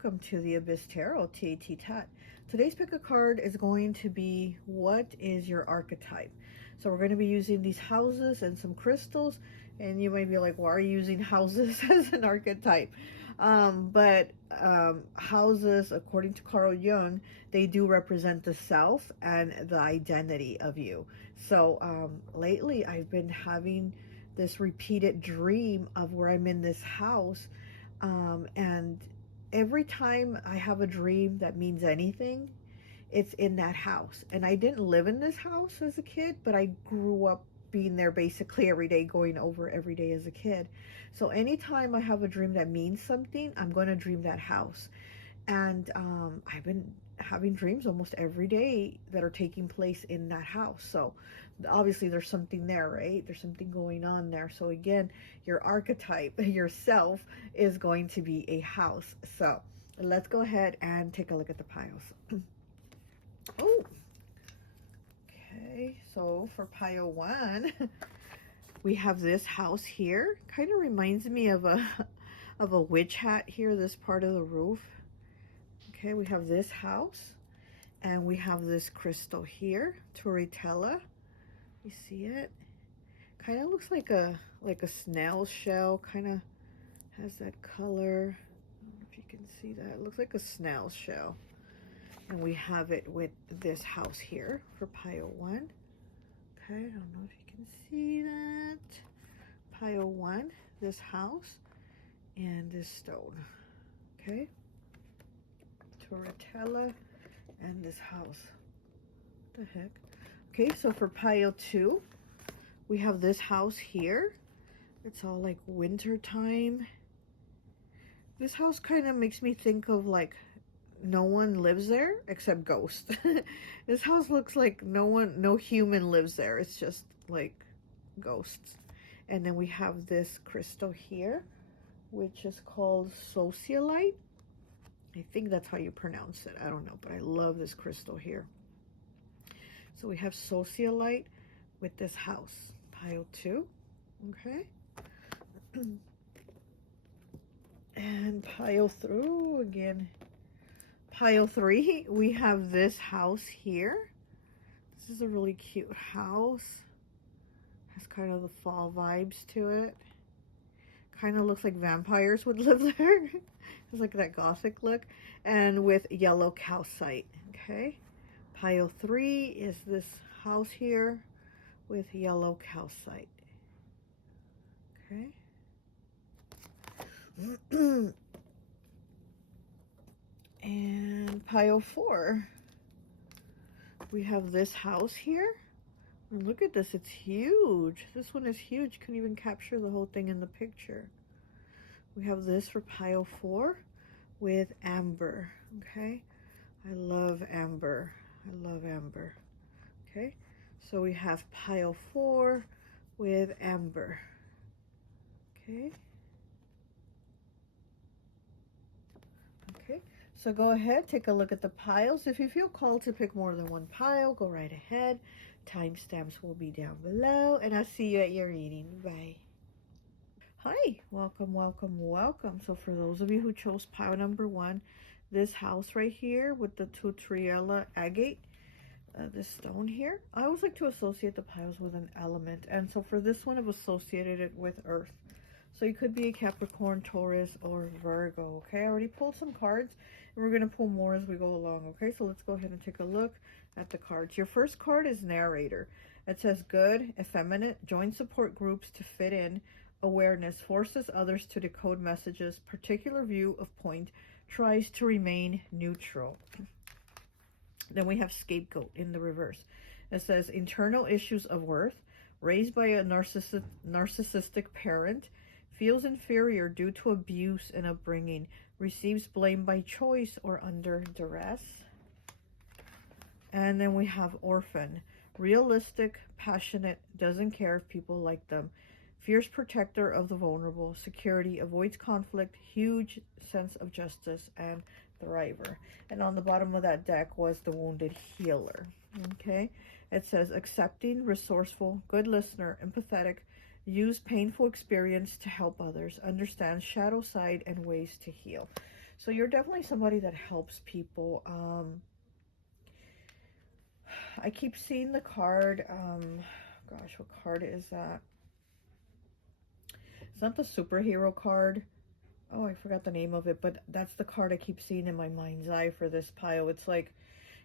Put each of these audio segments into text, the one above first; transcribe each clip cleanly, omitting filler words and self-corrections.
welcome to the Abyss Tarot T.A.T. Today's pick a card is going to be, what is your archetype? So we're going to be using these houses and some crystals, and you might be like, why are you using houses as an archetype? Houses, according to Carl Jung, they do represent the self and the identity of you. So lately I've been having this repeated dream of where I'm in this house, and every time I have a dream that means anything, it's in that house. And I didn't live in this house as a kid, but I grew up being there basically every day, going over every day as a kid. So anytime I have a dream that means something, I'm going to dream that house. And I've been having dreams almost every day that are taking place in that house. So obviously there's something there, right? There's something going on there. So again, your archetype, yourself, is going to be a house. So let's go ahead and take a look at the piles. Oh, okay. So for pile 1, we have this house here. Kind of reminds me of a witch hat here, this part of the roof. Okay, we have this house, and we have this crystal here, Turritella. You see it? Kind of looks like a snail shell. Kind of has that color. I don't know if you can see that. It looks like a snail shell. And we have it with this house here for pile 1. Okay, I don't know if you can see that. Pile 1, this house, and this stone. Okay. Turritella and this house. What the heck? Okay, so for pile 2, we have this house here. It's all like winter time. This house kind of makes me think of like no one lives there except ghosts. This house looks like no human lives there. It's just like ghosts. And then we have this crystal here, which is called socialite. I think that's how you pronounce it. I don't know, but I love this crystal here. So we have socialite with this house. Pile 2. Okay. And pile 3 again. Pile 3, we have this house here. This is a really cute house. Has kind of the fall vibes to it. Kind of looks like vampires would live there. It's like that gothic look. And with yellow calcite. Okay. Pile 3 is this house here with yellow calcite. Okay. And pile 4, we have this house here. And look at this, it's huge. This one is huge. Couldn't even capture the whole thing in the picture. We have this for pile 4 with amber. Okay, I love amber. I love amber. Okay, so we have pile 4 with amber. Okay. Okay, so go ahead, take a look at the piles. If you feel called to pick more than one pile, go right ahead. Timestamps will be down below, and I'll see you at your reading. Bye. Hi, welcome, welcome, welcome. So for those of you who chose pile number 1, this house right here with the Turritella agate, this stone here, I always like to associate the piles with an element. And so for this one, I've associated it with earth. So you could be a Capricorn, Taurus, or Virgo. Okay, I already pulled some cards, and we're going to pull more as we go along. Okay, so let's go ahead and take a look at the cards. Your first card is Narrator. It says, good, effeminate, join support groups to fit in, awareness, forces others to decode messages, particular view of point, tries to remain neutral. Then we have Scapegoat in the reverse. It says, internal issues of worth, raised by a narcissistic parent, feels inferior due to abuse and upbringing, receives blame by choice or under duress. And then we have Orphan, realistic, passionate, doesn't care if people like them, fierce protector of the vulnerable, security, avoids conflict, huge sense of justice, and thriver. And on the bottom of that deck was the Wounded Healer. Okay, it says accepting, resourceful, good listener, empathetic, use painful experience to help others, understand shadow side and ways to heal. So you're definitely somebody that helps people. I keep seeing the card. Gosh, what card is that? It's not the superhero card. Oh, I forgot the name of it, but that's the card I keep seeing in my mind's eye for this pile. It's like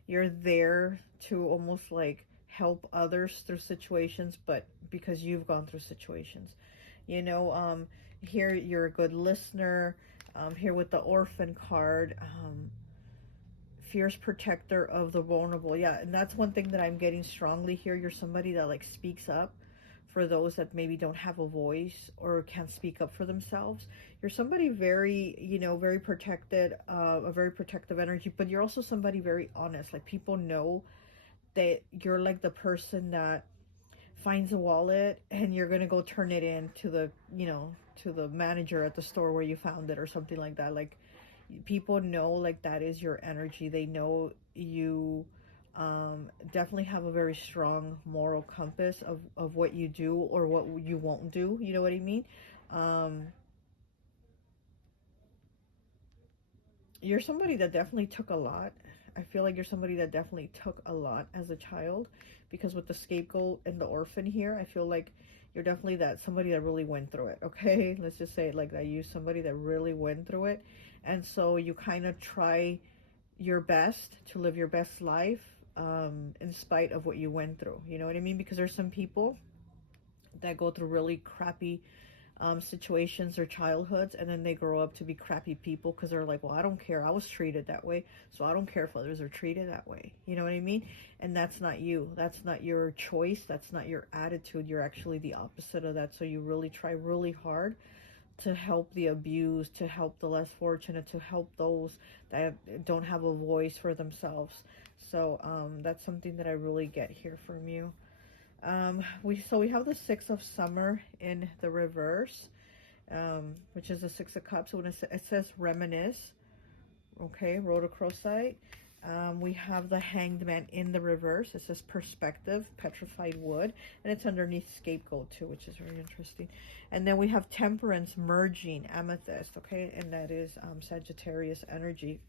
you're there to almost like help others through situations, but because you've gone through situations. You know, here you're a good listener. Here with the orphan card, fierce protector of the vulnerable. Yeah, and that's one thing that I'm getting strongly here. You're somebody that like speaks up for those that maybe don't have a voice or can't speak up for themselves. You're somebody very, you know, very protected, a very protective energy, but you're also somebody very honest. Like people know that you're like the person that finds a wallet and you're gonna go turn it in to the, you know, to the manager at the store where you found it or something like that. Like people know like that is your energy. They know you definitely have a very strong moral compass of what you do or what you won't do. You know what I mean? You're somebody that definitely took a lot. I feel like you're somebody that definitely took a lot as a child, because with the scapegoat and the orphan here, I feel like you're definitely that somebody that really went through it. Okay, let's just say it like that. You somebody that really went through it, and so you kind of try your best to live your best life in spite of what you went through. You know what I mean? Because there's some people that go through really crappy situations or childhoods, and then they grow up to be crappy people because they're like, well, I don't care, I was treated that way, so I don't care if others are treated that way. You know what I mean? And that's not you. That's not your choice. That's not your attitude. You're actually the opposite of that. So you really try really hard to help the abused, to help the less fortunate, to help those that don't have a voice for themselves. So that's something that I really get here from you. We have the Six of Summer in the reverse, which is the Six of Cups. So when it says reminisce, okay, rhodochrosite. We have the Hanged Man in the reverse. It says perspective, petrified wood, and it's underneath scapegoat too, which is very interesting. And then we have Temperance merging amethyst, okay, and that is Sagittarius energy.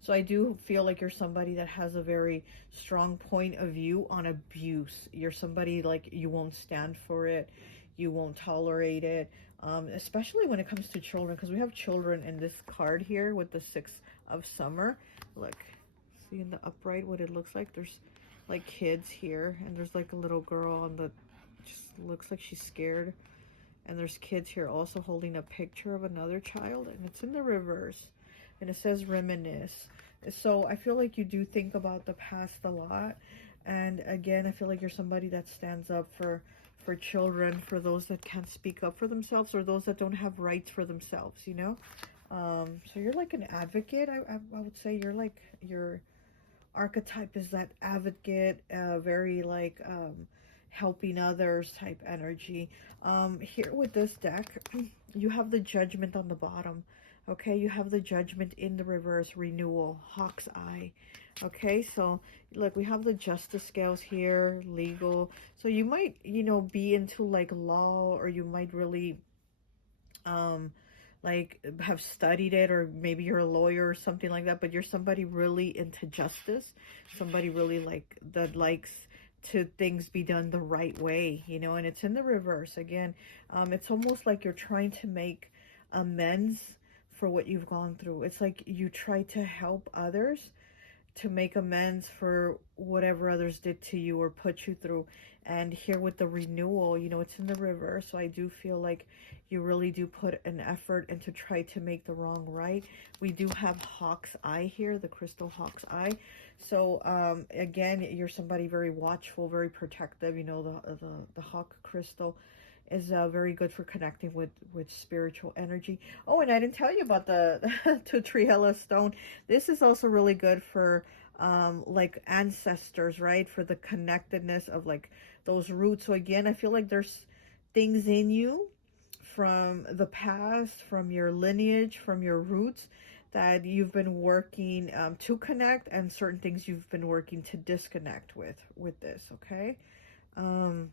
So I do feel like you're somebody that has a very strong point of view on abuse. You're somebody like you won't stand for it. You won't tolerate it, especially when it comes to children, because we have children in this card here with the Six of Summer. Look, see in the upright what it looks like? There's like kids here, and there's like a little girl on the, just looks like she's scared. And there's kids here also holding a picture of another child, and it's in the reverse. And it says reminisce. So I feel like you do think about the past a lot. And again, I feel like you're somebody that stands up for children, for those that can't speak up for themselves, or those that don't have rights for themselves, you know? So you're like an advocate. I would say you're like, your archetype is that advocate, very like helping others type energy. Here with this deck, you have the Judgment on the bottom. Okay, you have the Judgment in the reverse, renewal, hawk's eye. Okay, so look, we have the justice scales here, legal. So you might, you know, be into like law, or you might really like have studied it, or maybe you're a lawyer or something like that, but you're somebody really into justice, somebody really like that likes to things be done the right way, you know. And it's in the reverse again. It's almost like you're trying to make amends for what you've gone through. It's like you try to help others to make amends for whatever others did to you or put you through. And here with the renewal, you know, it's in the reverse. So I do feel like you really do put an effort into try to make the wrong right. We do have hawk's eye here, the crystal hawk's eye. So again, you're somebody very watchful, very protective. You know, the hawk crystal is very good for connecting with spiritual energy. Oh, and I didn't tell you about the Tutriella stone. This is also really good for like ancestors, right? For the connectedness of like those roots. So again, I feel like there's things in you from the past, from your lineage, from your roots, that you've been working to connect, and certain things you've been working to disconnect with this, okay? And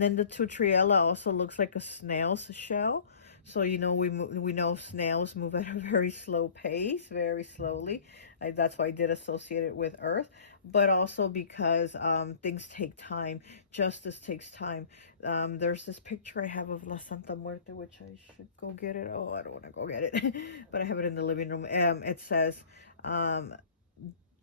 then the Tutriella also looks like a snail's shell. So, you know, we know snails move at a very slow pace, very slowly. That's why I did associate it with Earth, but also because things take time. Justice takes time. There's this picture I have of La Santa Muerte, which I should go get it. Oh, I don't want to go get it, but I have it in the living room. It says, um,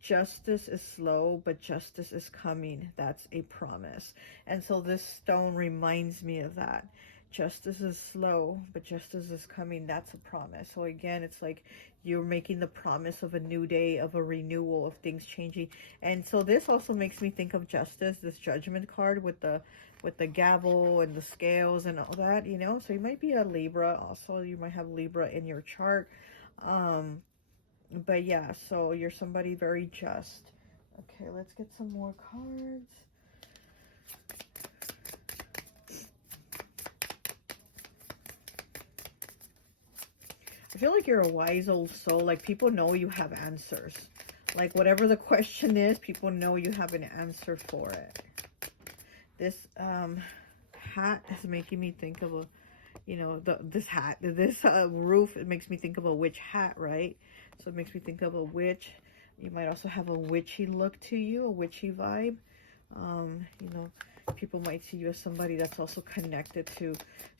justice is slow, but justice is coming. That's a promise. And so this stone reminds me of that. Justice is slow, but justice is coming. That's a promise. So again, it's like you're making the promise of a new day, of a renewal, of things changing. And so this also makes me think of justice, this judgment card with the gavel and the scales and all that, you know. So you might be a Libra. Also, you might have Libra in your chart. But yeah, so you're somebody very just. Okay, let's get some more cards. I feel like you're a wise old soul. Like, people know you have answers. Like, whatever the question is, people know you have an answer for it. This hat is making me think of a, you know, this roof, it makes me think of a witch hat, right? So it makes me think of a witch. You might also have a witchy look to you, a witchy vibe. You know, people might see you as somebody that's also connected to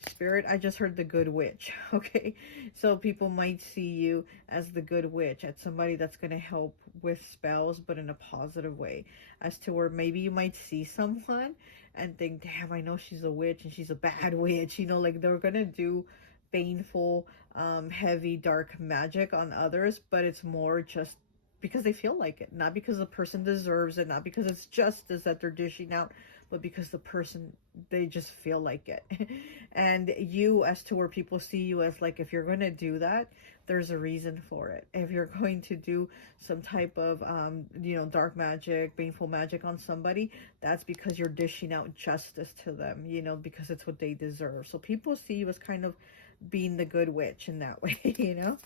spirit. I just heard the good witch, okay? So people might see you as the good witch, as somebody that's going to help with spells, but in a positive way. As to where maybe you might see someone and think, damn, I know she's a witch and she's a bad witch. You know, like they're going to do painful, heavy, dark magic on others, but it's more just because they feel like it, not because the person deserves it, not because it's justice that they're dishing out, but because the person, they just feel like it. And you, as to where people see you as like, if you're going to do that, there's a reason for it. If you're going to do some type of, you know, dark magic, painful magic on somebody, that's because you're dishing out justice to them, you know, because it's what they deserve. So people see you as kind of being the good witch in that way, you know?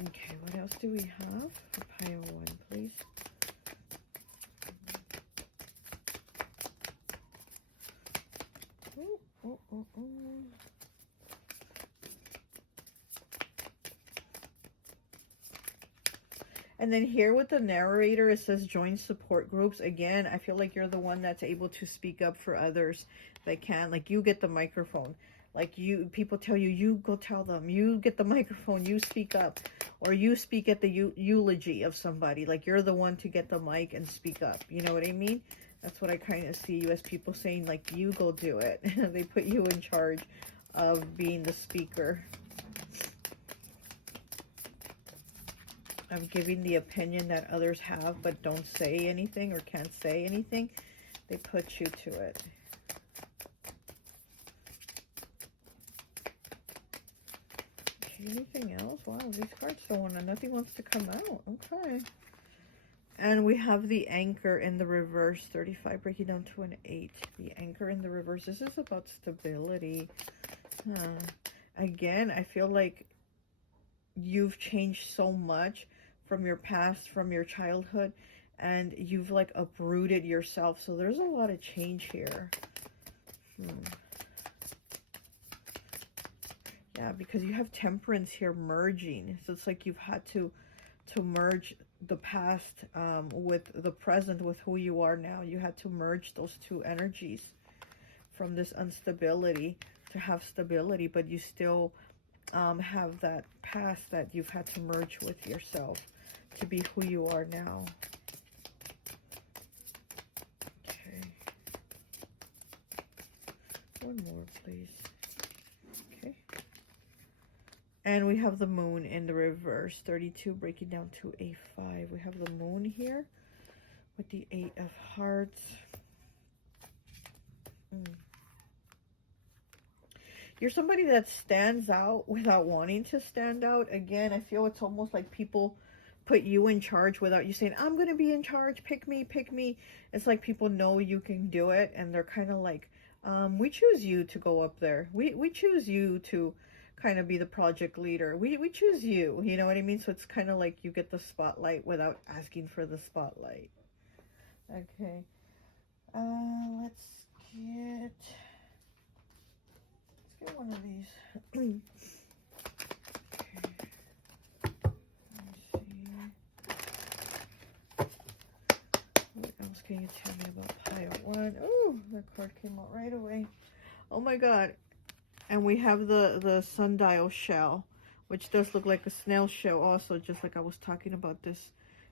Okay, what else do we have? A pile one, please. And then here with the narrator, it says join support groups. Again, I feel like you're the one that's able to speak up for others that can. Like, you get the microphone. Like, people tell you, you go tell them. You get the microphone, you speak up. Or you speak at the eulogy of somebody. Like, you're the one to get the mic and speak up. You know what I mean? That's what I kind of see you as, people saying, like, you go do it. They put you in charge of being the speaker. Of giving the opinion that others have but don't say anything or can't say anything. They put you to it. Okay, anything else? Wow, these cards don't want to, nothing wants to come out. Okay. And we have the anchor in the reverse, 35 breaking down to an 8. The anchor in the reverse. This is about stability. Again, I feel like you've changed so much from your past, from your childhood, and you've like uprooted yourself. So there's a lot of change here. Yeah, because you have temperance here merging. So it's like you've had to merge the past with the present, with who you are now. You had to merge those two energies from this instability to have stability, but you still have that past that you've had to merge with yourself to be who you are now. Okay. One more, please. Okay. And we have the moon in the reverse, 32 breaking down to a 5. We have the moon here with the 8 of hearts. You're somebody that stands out without wanting to stand out. Again, I feel it's almost like people put you in charge without you saying, I'm going to be in charge, pick me, pick me. It's like people know you can do it, and they're kind of like, we choose you to go up there. We choose you to kind of be the project leader. We choose you, you know what I mean? So it's kind of like you get the spotlight without asking for the spotlight. Okay. Let's Get one of these. What else can you tell me about pile one? Oh, that card came out right away. Oh my god. And we have the sundial shell, which does look like a snail shell also, just like I was talking about this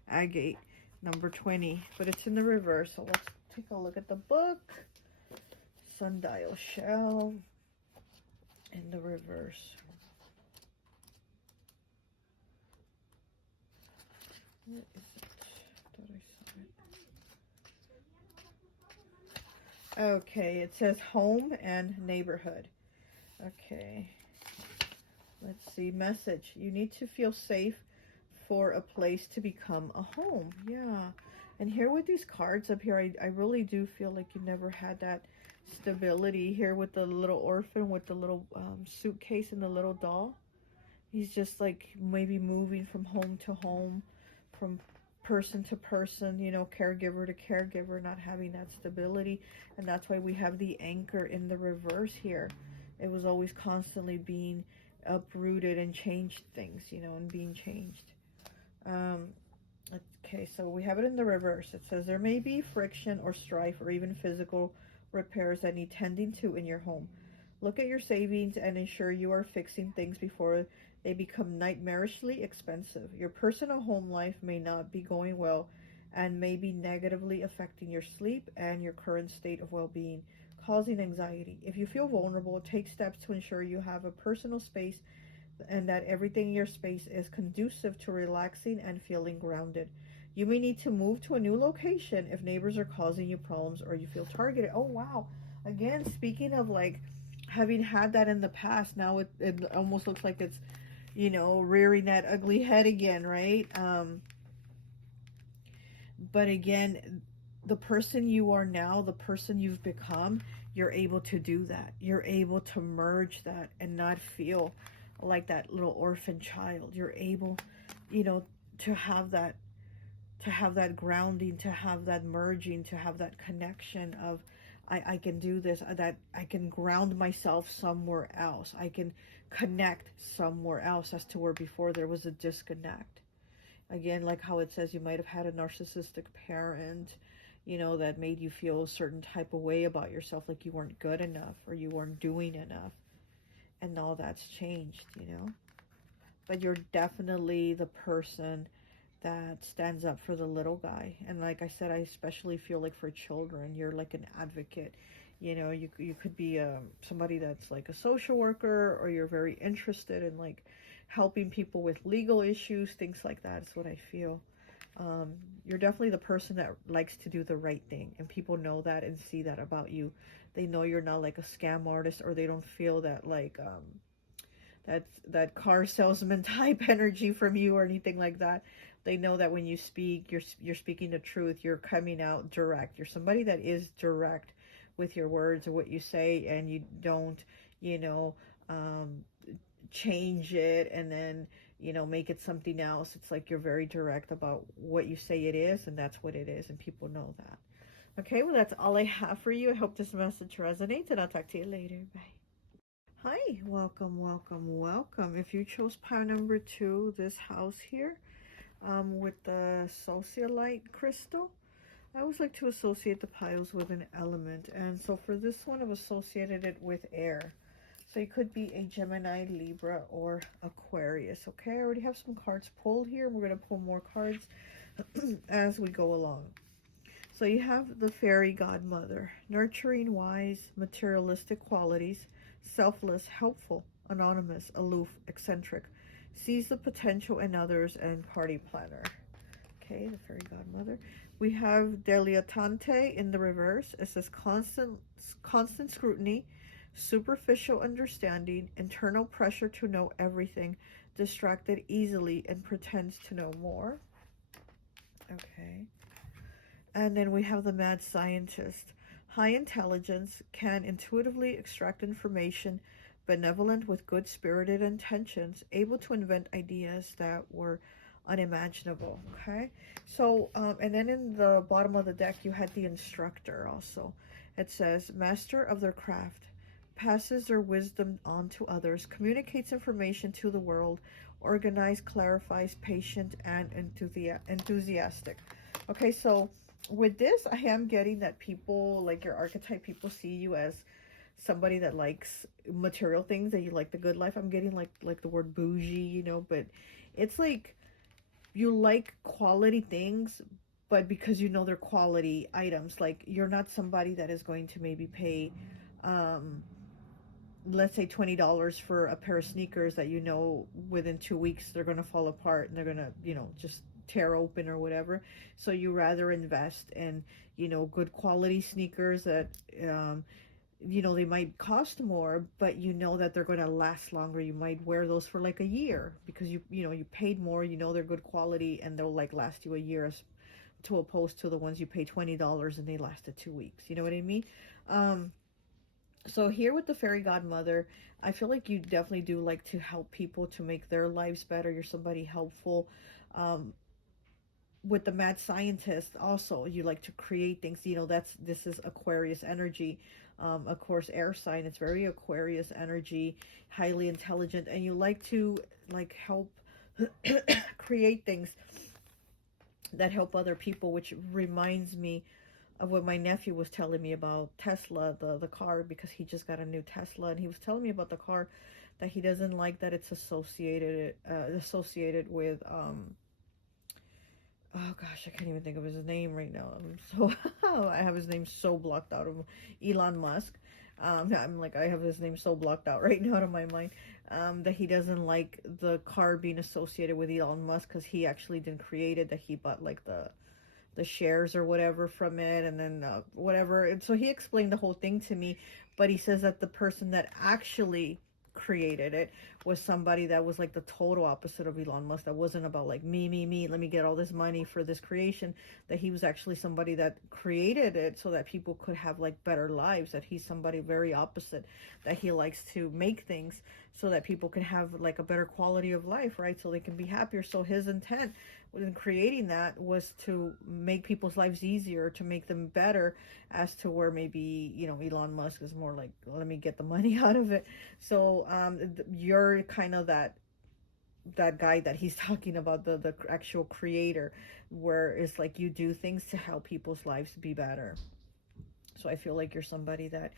agate, number 20. But it's in the reverse, so let's take a look at the book. Sundial shell in the reverse. What is it? I thought I saw it. Okay, it says home and neighborhood. Okay, let's see. Message: you need to feel safe for a place to become a home. Yeah, and here with these cards up here, I really do feel like you never had that stability here with the little orphan with the little suitcase and the little doll. He's just like maybe moving from home to home, from person to person, you know, caregiver to caregiver, not having that stability. And that's why we have the anchor in the reverse here. It was always constantly being uprooted and changed things, you know, and being changed. Okay, so we have it in the reverse. It says there may be friction or strife or even physical repairs that need tending to in your home. Look at your savings and ensure you are fixing things before they become nightmarishly expensive. Your personal home life may not be going well and may be negatively affecting your sleep and your current state of well-being, causing anxiety. If you feel vulnerable, take steps to ensure you have a personal space and that everything in your space is conducive to relaxing and feeling grounded. You may need to move to a new location if neighbors are causing you problems or you feel targeted. Oh, wow. Again, speaking of like having had that in the past, now it almost looks like it's, you know, rearing that ugly head again, right? But again, the person you are now, the person you've become, you're able to do that. You're able to merge that and not feel like that little orphan child. You're able, you know, to have that grounding, to have that merging, to have that connection of, I can do this, that I can ground myself somewhere else. I can connect somewhere else, as to where before there was a disconnect. Again, like how it says you might have had a narcissistic parent, you know, that made you feel a certain type of way about yourself, like you weren't good enough or you weren't doing enough. And all that's changed, you know. But you're definitely the person that stands up for the little guy. And like I said, I especially feel like for children, you're like an advocate. You know, you could be somebody that's like a social worker, or you're very interested in like helping people with legal issues, things like that. Is what I feel. You're definitely the person that likes to do the right thing, and people know that and see that about you. They know you're not like a scam artist, or they don't feel that like that car salesman type energy from you or anything like that. They know that when you speak, you're speaking the truth. You're coming out direct. You're somebody that is direct with your words or what you say, and you don't, you know, change it and then, you know, make it something else. It's like you're very direct about what you say it is, and that's what it is, and people know that. Okay, well, that's all I have for you. I hope this message resonates, and I'll talk to you later. Bye. Hi, welcome, welcome, welcome. If you chose pile number 2, this house here, with the socialite crystal, I always like to associate the piles with an element. And so for this one, I've associated it with air. So it could be a Gemini, Libra, or Aquarius. Okay, I already have some cards pulled here. We're going to pull more cards as we go along. So you have the fairy godmother, nurturing, wise, materialistic qualities, selfless, helpful, anonymous, aloof, eccentric, sees the potential in others, and party planner. Okay, the fairy godmother. We have dilettante in the reverse. It says constant scrutiny, superficial understanding, internal pressure to know everything, distracted easily, and pretends to know more. Okay. And then we have the mad scientist. High intelligence, can intuitively extract information, benevolent with good-spirited intentions, able to invent ideas that were unimaginable. Okay, so and then in the bottom of the deck you had the instructor also. It says master of their craft, passes their wisdom on to others, communicates information to the world, organized, clarifies, patient, and enthusiastic. Okay, so with this, I am getting that people, like your archetype, people see you as somebody that likes material things, that you like the good life. I'm getting like the word bougie, you know, but it's like you like quality things, but because you know they're quality items. Like, you're not somebody that is going to maybe pay let's say $20 for a pair of sneakers that you know within 2 weeks they're going to fall apart and they're going to, you know, just tear open or whatever. So you rather invest in, you know, good quality sneakers that you know, they might cost more, but you know that they're going to last longer. You might wear those for like a year because you know, you paid more, you know they're good quality, and they'll like last you a year, as to opposed to the ones you pay $20 and they lasted 2 weeks. You know what I mean? So here with the fairy godmother, I feel like you definitely do like to help people to make their lives better. You're somebody helpful. With the mad scientist, also you like to create things. You know, this is Aquarius energy. Of course, air sign, it's very Aquarius energy, highly intelligent, and you like to like help create things that help other people, which reminds me of what my nephew was telling me about Tesla, the car, because he just got a new Tesla, and he was telling me about the car, that he doesn't like that it's associated with oh gosh, I can't even think of his name right now. I'm so I have his name so blocked out of Elon Musk. I'm like, I have his name so blocked out right now out of my mind. That he doesn't like the car being associated with Elon Musk because he actually didn't create it. That he bought like the shares or whatever from it, and then whatever. And so he explained the whole thing to me. But he says that the person that actually created it was somebody that was like the total opposite of Elon Musk, that wasn't about like me, let me get all this money for this creation, that he was actually somebody that created it so that people could have like better lives, that he's somebody very opposite, that he likes to make things so that people can have like a better quality of life, right? So they can be happier. So his intent in creating that was to make people's lives easier, to make them better, as to where maybe, you know, Elon Musk is more like, let me get the money out of it. So you're kind of that guy that he's talking about, the actual creator, where it's like you do things to help people's lives be better. So I feel like you're somebody that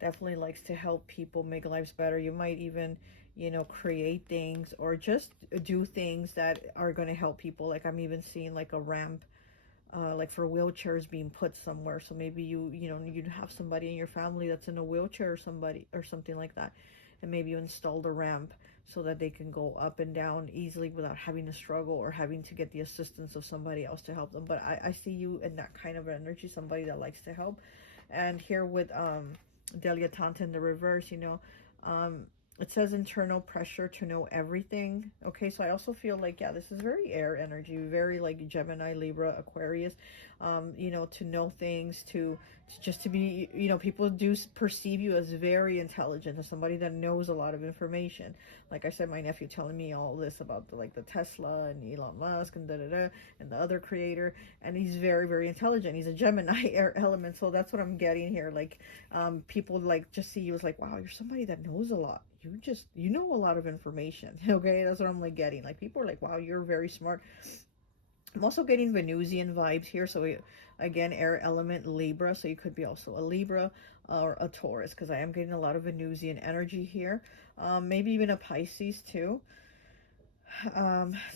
definitely likes to help people make lives better. You might even, you know, create things or just do things that are going to help people. Like, I'm even seeing like a ramp, like for wheelchairs being put somewhere. So maybe you know, you'd have somebody in your family that's in a wheelchair, or somebody or something like that, and maybe you installed a ramp so that they can go up and down easily without having to struggle or having to get the assistance of somebody else to help them. But I see you in that kind of energy, somebody that likes to help. And here with Dilettante in the reverse, you know, it says internal pressure to know everything. Okay, so I also feel like, yeah, this is very air energy, very like Gemini, Libra, Aquarius. You know, to know things, to just to be, you know, people do perceive you as very intelligent, as somebody that knows a lot of information. Like I said, my nephew telling me all this about the Tesla and Elon Musk and and the other creator, and he's very, very intelligent. He's a Gemini air element, so that's what I'm getting here. Like, people like just see you as like, wow, you're somebody that knows a lot. You know a lot of information. Okay, that's what I'm like getting. Like, people are like, wow, you're very smart. I'm also getting Venusian vibes here. So again, air element, Libra. So you could be also a Libra or a Taurus, because I am getting a lot of Venusian energy here. Maybe even a Pisces too.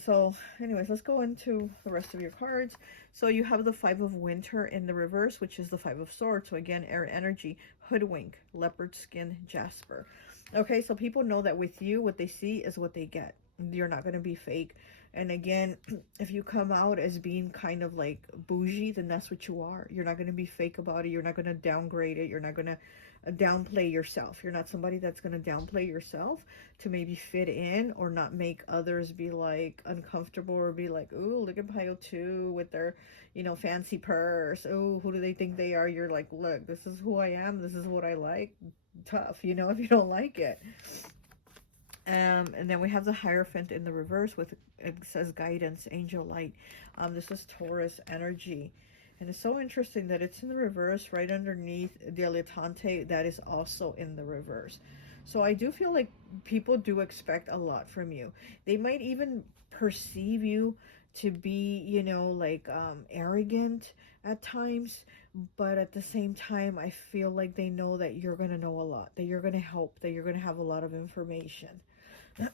So anyways, let's go into the rest of your cards. So you have the Five of Winter in the reverse, which is the Five of Swords. So again, air energy, hoodwink, leopard skin, jasper. Okay, so people know that with you, what they see is what they get. You're not going to be fake. And again, if you come out as being kind of like bougie, then that's what you are. You're not going to be fake about it. You're not going to downgrade it. You're not going to downplay yourself. You're not somebody that's going to downplay yourself to maybe fit in or not make others be like uncomfortable or be like, ooh, look at pile 2 with their, you know, fancy purse. Oh, who do they think they are? You're like, look, this is who I am. This is what I like. Tough, you know, if you don't like it. And then we have the Hierophant in the reverse with, it says guidance, angel light. This is Taurus energy. And it's so interesting that it's in the reverse right underneath dilettante, that is also in the reverse. So I do feel like people do expect a lot from you. They might even perceive you to be, you know, like arrogant at times, but at the same time, I feel like they know that you're going to know a lot, that you're going to help, that you're going to have a lot of information.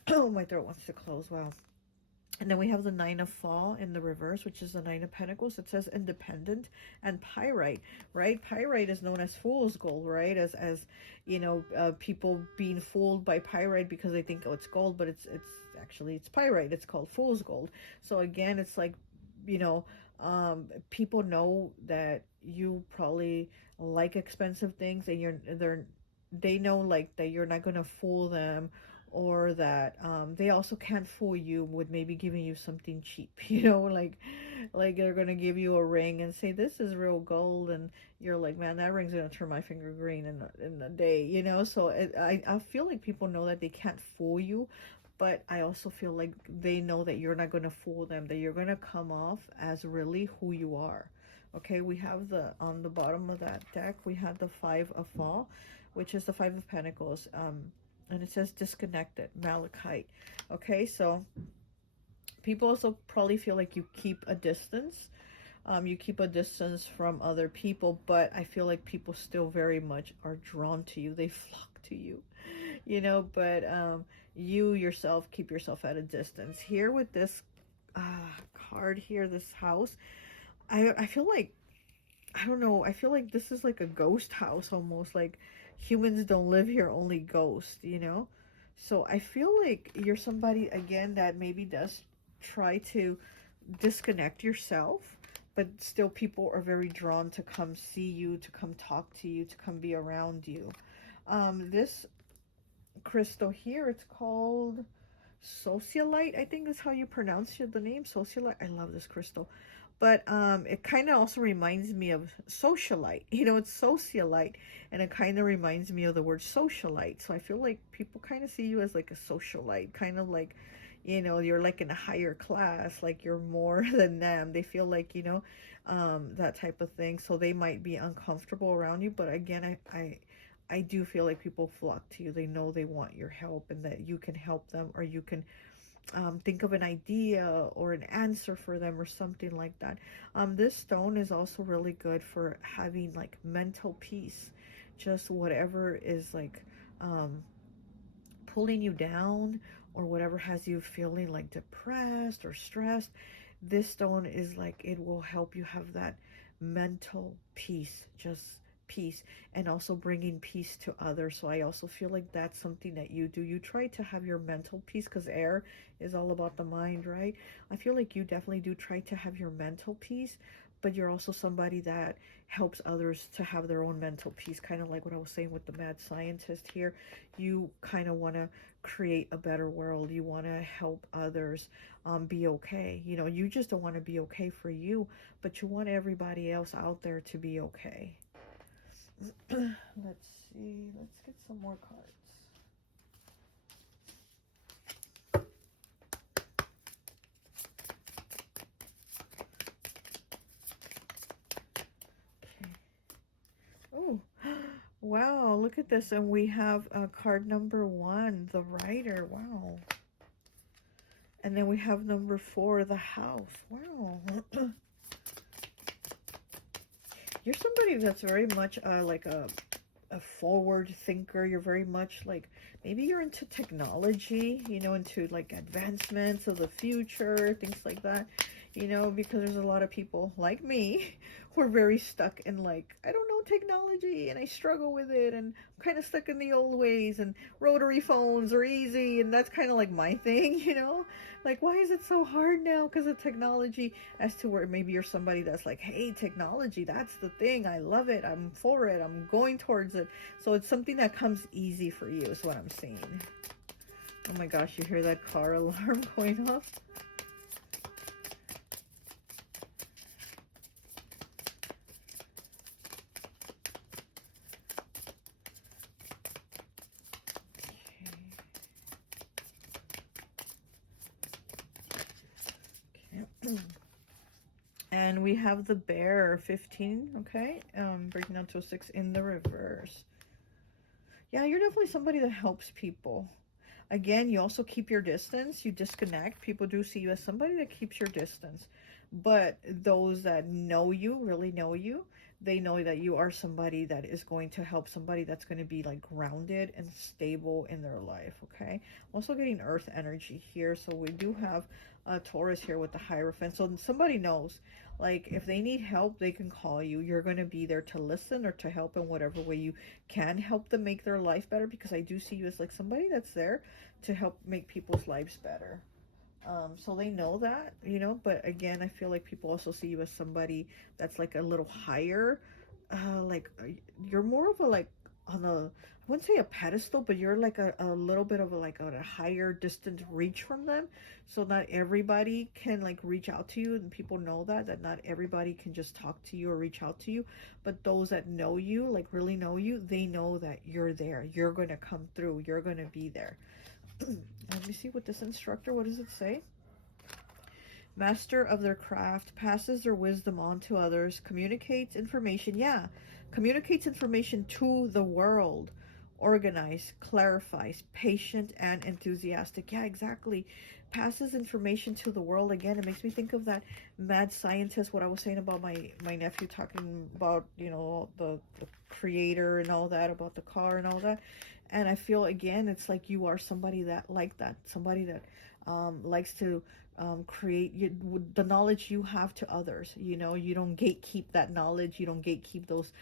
Oh, my throat wants to close. Wow. And then we have the Nine of Fall in the reverse, which is the Nine of Pentacles. It says independent and pyrite, right? Pyrite is known as fool's gold, right? As you know, people being fooled by pyrite because they think, oh, it's gold, but it's actually, it's pyrite. It's called fool's gold. So again, it's like, you know, people know that you probably like expensive things, and they know like that you're not gonna fool them, or that they also can't fool you with maybe giving you something cheap, you know, like they're gonna give you a ring and say this is real gold, and you're like, man, that ring's gonna turn my finger green in a day, you know. So I feel like people know that they can't fool you, but I also feel like they know that you're not gonna fool them, that you're gonna come off as really who you are. Okay, we have on the bottom of that deck, we have the Five of Fall, which is the Five of Pentacles. And it says disconnected, malachite. Okay, so people also probably feel like you keep a distance. You keep a distance from other people, but I feel like people still very much are drawn to you. They flock to you, you know, but you yourself keep yourself at a distance. Here with this card here, this house, I feel like, I don't know, I feel like this is like a ghost house almost, like humans don't live here, only ghosts, you know. So I feel like you're somebody again that maybe does try to disconnect yourself, but still people are very drawn to come see you, to come talk to you, to come be around you. This crystal here, it's called socialite, I think is how you pronounce the name, socialite. I love this crystal. But it kind of also reminds me of socialite. You know, it's socialite, and it kind of reminds me of the word socialite. So I feel like people kind of see you as like a socialite, kind of like, you know, you're like in a higher class, like you're more than them. They feel like, you know, that type of thing. So they might be uncomfortable around you. But again, I do feel like people flock to you. They know they want your help, and that you can help them, or you can think of an idea or an answer for them or something like that. This stone is also really good for having like mental peace, just whatever is like pulling you down, or whatever has you feeling like depressed or stressed. This stone is like, it will help you have that mental peace, just peace, and also bringing peace to others. So I also feel like that's something that you do. You try to have your mental peace, because air is all about the mind, right? I feel like you definitely do try to have your mental peace, but you're also somebody that helps others to have their own mental peace, kind of like what I was saying with the mad scientist here. You kind of want to create a better world. You want to help others be okay. You know, you just don't want to be okay for you, but you want everybody else out there to be okay. Let's see. Let's get some more cards. Okay. Oh, wow. Look at this. And we have card number 1, the Rider. Wow. And then we have number 4, the House. Wow. You're somebody that's very much like a forward thinker. You're very much like, maybe you're into technology, you know, into like advancements of the future, things like that, you know, because there's a lot of people like me who are very stuck in like, I don't know technology, and I struggle with it, and I'm kind of stuck in the old ways, and rotary phones are easy, and that's kind of like my thing, you know, like, why is it so hard now because of technology? As to where maybe you're somebody that's like, hey, technology, that's the thing, I love it, I'm for it, I'm going towards it. So it's something that comes easy for you is what I'm seeing. Oh my gosh, you hear that car alarm going off? And we have the bear, 15, okay? Breaking down to a 6 in the reverse. Yeah, you're definitely somebody that helps people. Again, you also keep your distance. You disconnect. People do see you as somebody that keeps your distance. But those that know you, really know you, they know that you are somebody that is going to help, somebody that's going to be like grounded and stable in their life, okay? I'm also getting earth energy here. So we do have a Taurus here with the Hierophant. So somebody knows, like, if they need help, they can call you. You're going to be there to listen or to help in whatever way you can help them make their life better, because I do see you as like somebody that's there to help make people's lives better. So they know that, you know, but again, I feel like people also see you as somebody that's like a little higher, you're more of a, like, on a, I wouldn't say a pedestal, but you're like a little bit of a, like a higher distant reach from them. So not everybody can like reach out to you, and people know that not everybody can just talk to you or reach out to you, but those that know you, like really know you, they know that you're there, you're going to come through, you're going to be there. Let me see what this instructor, what does it say? Master of their craft, passes their wisdom on to others, communicates information, yeah, communicates information to the world, organized, clarifies, patient and enthusiastic. Yeah, exactly. Passes information to the world. Again, it makes me think of that mad scientist, what I was saying about my nephew, talking about, you know, the creator and all that, about the car and all that. And I feel, again, it's like you are somebody that, like that, somebody that likes to create the knowledge you have to others. You know, you don't gatekeep that knowledge, you don't gatekeep those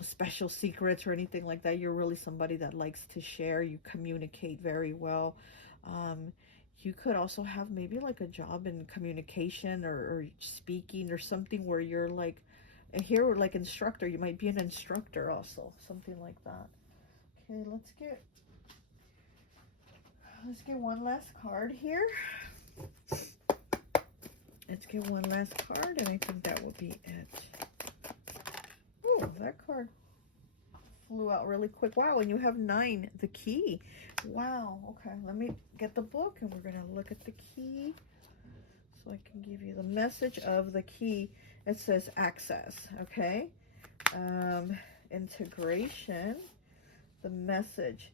special secrets or anything like that. You're really somebody that likes to share. You communicate very well. You could also have maybe like a job in communication or speaking or something where you're like, here, like instructor, you might be an instructor also, something like that. Okay, let's get one last card here. Let's get one last card, and I think that will be it. Oh, that card flew out really quick. Wow, and you have 9, the key. Wow, okay, let me get the book, and we're going to look at the key so I can give you the message of the key. It says access, okay? Integration, the message.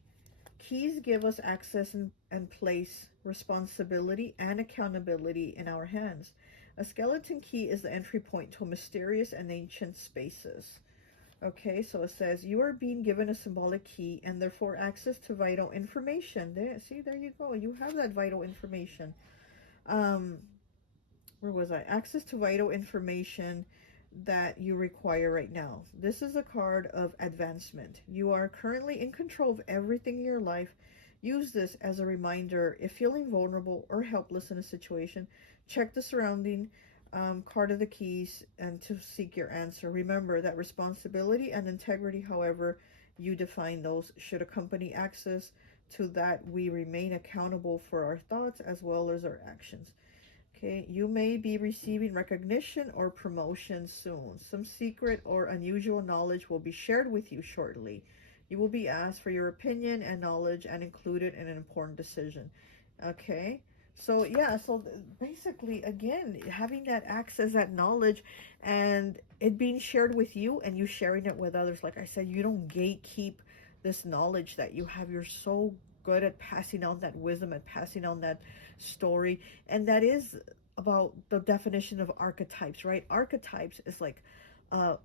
Keys give us access and place responsibility and accountability in our hands. A skeleton key is the entry point to mysterious and ancient spaces. Okay, so it says you are being given a symbolic key and therefore access to vital information. There, see, there you go. You have that vital information. Where was I? Access to vital information that you require right now. This is a card of advancement. You are currently in control of everything in your life. Use this as a reminder. If feeling vulnerable or helpless in a situation, check the surrounding card of the keys and to seek your answer. Remember that responsibility and integrity, however you define those, should accompany access to that. We remain accountable for our thoughts as well as our actions. Okay, you may be receiving recognition or promotion soon. Some secret or unusual knowledge will be shared with you shortly. You will be asked for your opinion and knowledge and included in an important decision. Okay, so yeah, so basically, again, having that access, that knowledge, and it being shared with you and you sharing it with others. Like I said, you don't gatekeep this knowledge that you have. You're so good at passing on that wisdom, at passing on that story. And that is about the definition of archetypes, right? Archetypes is like a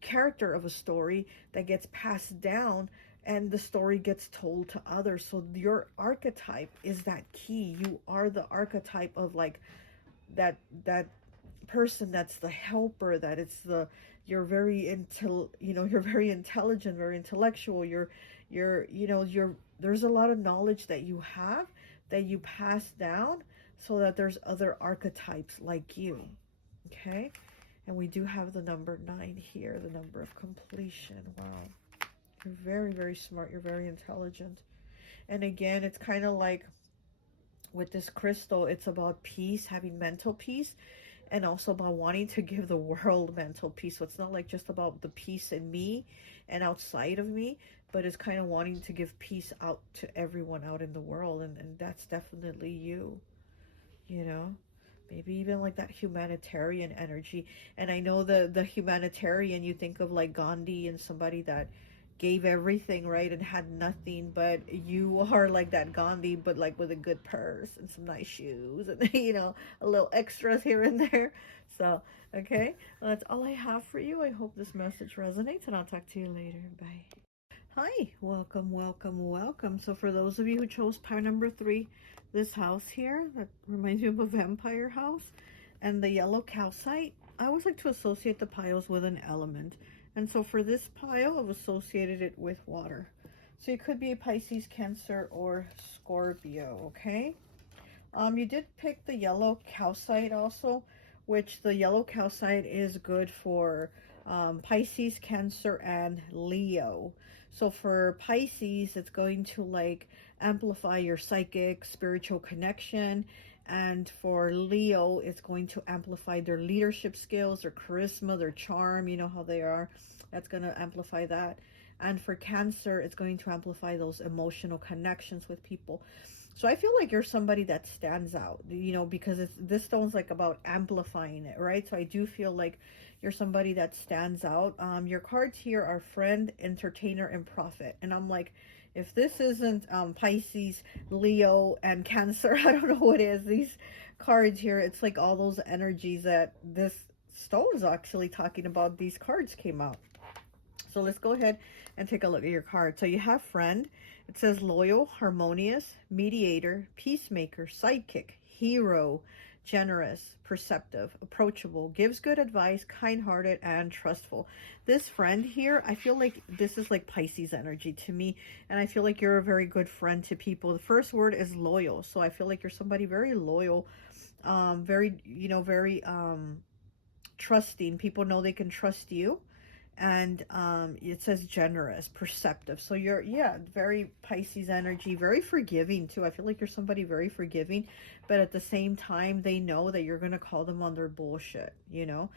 character of a story that gets passed down and the story gets told to others. So your archetype is that key. You are the archetype of like that person that's the helper, that it's the, you're very you're very intelligent, very intellectual, there's a lot of knowledge that you have that you pass down so that there's other archetypes like you. Okay, and we do have the number 9 here, the number of completion. Wow, you're very, very smart, you're very intelligent. And again, it's kind of like with this crystal, it's about peace, having mental peace, and also about wanting to give the world mental peace. So it's not like just about the peace in me and outside of me, but it's kind of wanting to give peace out to everyone out in the world. And that's definitely you, you know. maybe even like that humanitarian energy. And I know the humanitarian, you think of like Gandhi and somebody that gave everything, right, and had nothing. But you are like that Gandhi, but like with a good purse and some nice shoes and you know, a little extras here and there. So okay, well, that's all I have for you. I hope this message resonates, and I'll talk to you later. Bye. Hi, welcome, welcome, welcome. So for those of you who chose pile number 3, this house here that reminds me of a vampire house, and the yellow calcite, I always like to associate the piles with an element. And so for this pile, I've associated it with water. So it could be a Pisces, Cancer, or Scorpio, okay? You did pick the yellow calcite also, which the yellow calcite is good for Pisces, Cancer, and Leo. So for Pisces, it's going to like amplify your psychic, spiritual connection. And for Leo, it's going to amplify their leadership skills, their charisma, their charm. You know how they are. That's going to amplify that. And for Cancer, it's going to amplify those emotional connections with people. So I feel like you're somebody that stands out, you know, because this stone's like about amplifying it, right? So I do feel like you're somebody that stands out. Your cards here are friend, entertainer, and prophet. And I'm like, if this isn't Pisces, Leo, and Cancer, I don't know what is. These cards here, it's like all those energies that this stone's actually talking about. These cards came out. So let's go ahead and take a look at your card. So you have friend. It says loyal, harmonious, mediator, peacemaker, sidekick, hero, generous, perceptive, approachable, gives good advice, kind-hearted, and trustful. This friend here, I feel like this is like Pisces energy to me, and I feel like you're a very good friend to people. The first word is loyal, so I feel like you're somebody very loyal, very, you know, very trusting. People know they can trust you. And it says generous, perceptive. So you're, yeah, very Pisces energy, very forgiving too. I feel like you're somebody very forgiving, but at the same time, they know that you're going to call them on their bullshit, you know?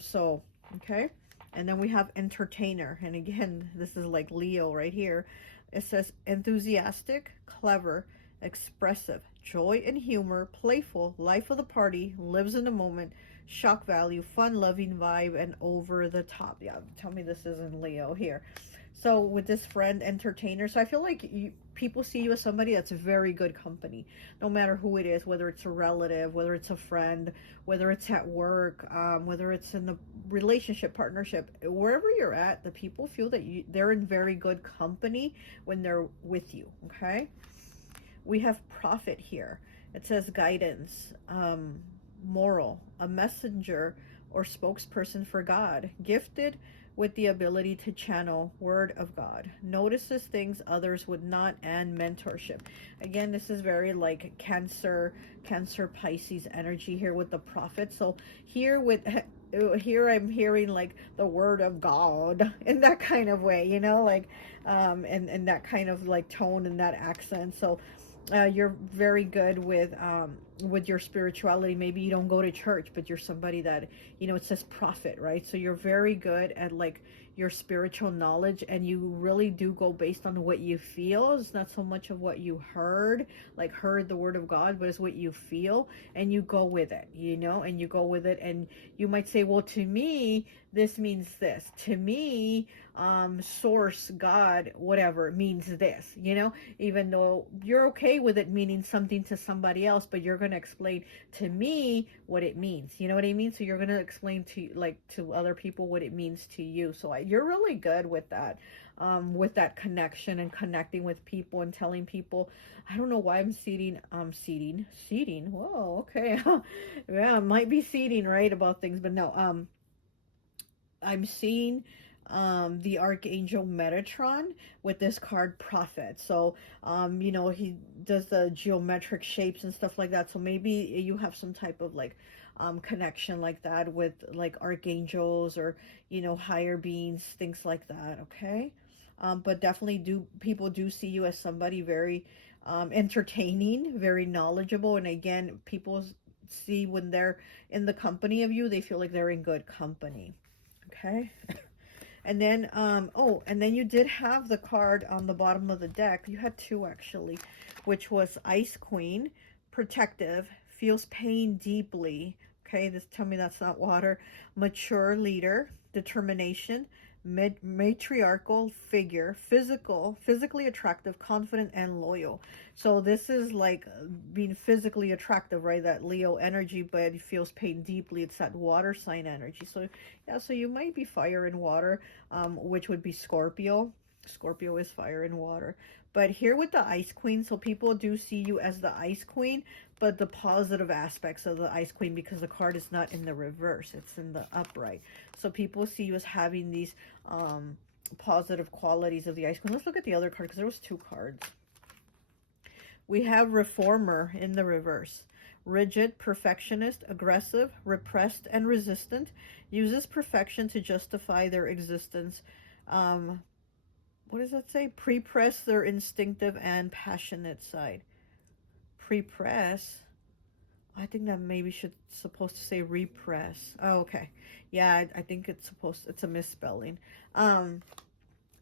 So, okay. And then we have entertainer. And again, this is like Leo right here. It says enthusiastic, clever, expressive, joy and humor, playful, life of the party, lives in the moment, shock value, fun-loving vibe, and over the top. Yeah, tell me this isn't Leo here. So with this friend, entertainer, so I feel like people see you as somebody that's very good company, no matter who it is, whether it's a relative, whether it's a friend, whether it's at work, whether it's in the relationship, partnership, wherever you're at, the people feel that they're in very good company when they're with you, okay? We have prophet here. It says guidance, moral, a messenger or spokesperson for God, gifted with the ability to channel word of God, notices things others would not, and mentorship. Again, this is very like Cancer, Pisces energy here with the prophet. So here I'm hearing like the word of God in that kind of way, you know, like and that kind of like tone and that accent. So you're very good with your spirituality. Maybe you don't go to church, but you're somebody that, you know, it says prophet, right? So you're very good at like your spiritual knowledge, and you really do go based on what you feel. It's not so much of what you heard, like heard the word of God, but it's what you feel, and you go with it, you know, and you go with it. And you might say, well, to me, this means this. To me, source, God, whatever, means this, you know, even though you're okay with it meaning something to somebody else, but you're going to explain to me what it means, you know what I mean? So you're going to explain to other people what it means to you. So you're really good with that connection and connecting with people and telling people. I don't know why I'm seeding. Whoa, okay. Yeah, I might be seeding right about things, but no, I'm seeing the Archangel Metatron with this card prophet. So you know, he does the geometric shapes and stuff like that. So maybe you have some type of like connection like that with like archangels, or, you know, higher beings, things like that. Okay. But definitely people do see you as somebody very entertaining, very knowledgeable. And again, people see when they're in the company of you, they feel like they're in good company. Okay. And then, and then you did have the card on the bottom of the deck. You had two actually, which was Ice Queen, protective, feels pain deeply. Okay, this, tell me that's not water. Mature leader, determination, matriarchal figure, physically attractive, confident, and loyal. So this is like being physically attractive, right? That Leo energy, but it feels pain deeply. It's that water sign energy. So yeah, so you might be fire and water, which would be Scorpio. Scorpio is fire and water. But here with the Ice Queen, so people do see you as the Ice Queen, but the positive aspects of the Ice Queen, because the card is not in the reverse, it's in the upright. So people see you as having these positive qualities of the Ice Queen. Let's look at the other card, because there was 2 cards. We have Reformer in the reverse. Rigid, perfectionist, aggressive, repressed, and resistant. Uses perfection to justify their existence. What does that say? Pre-press their instinctive and passionate side. Pre-press. I think that maybe supposed to say repress. Oh, okay. Yeah, I think it's a misspelling.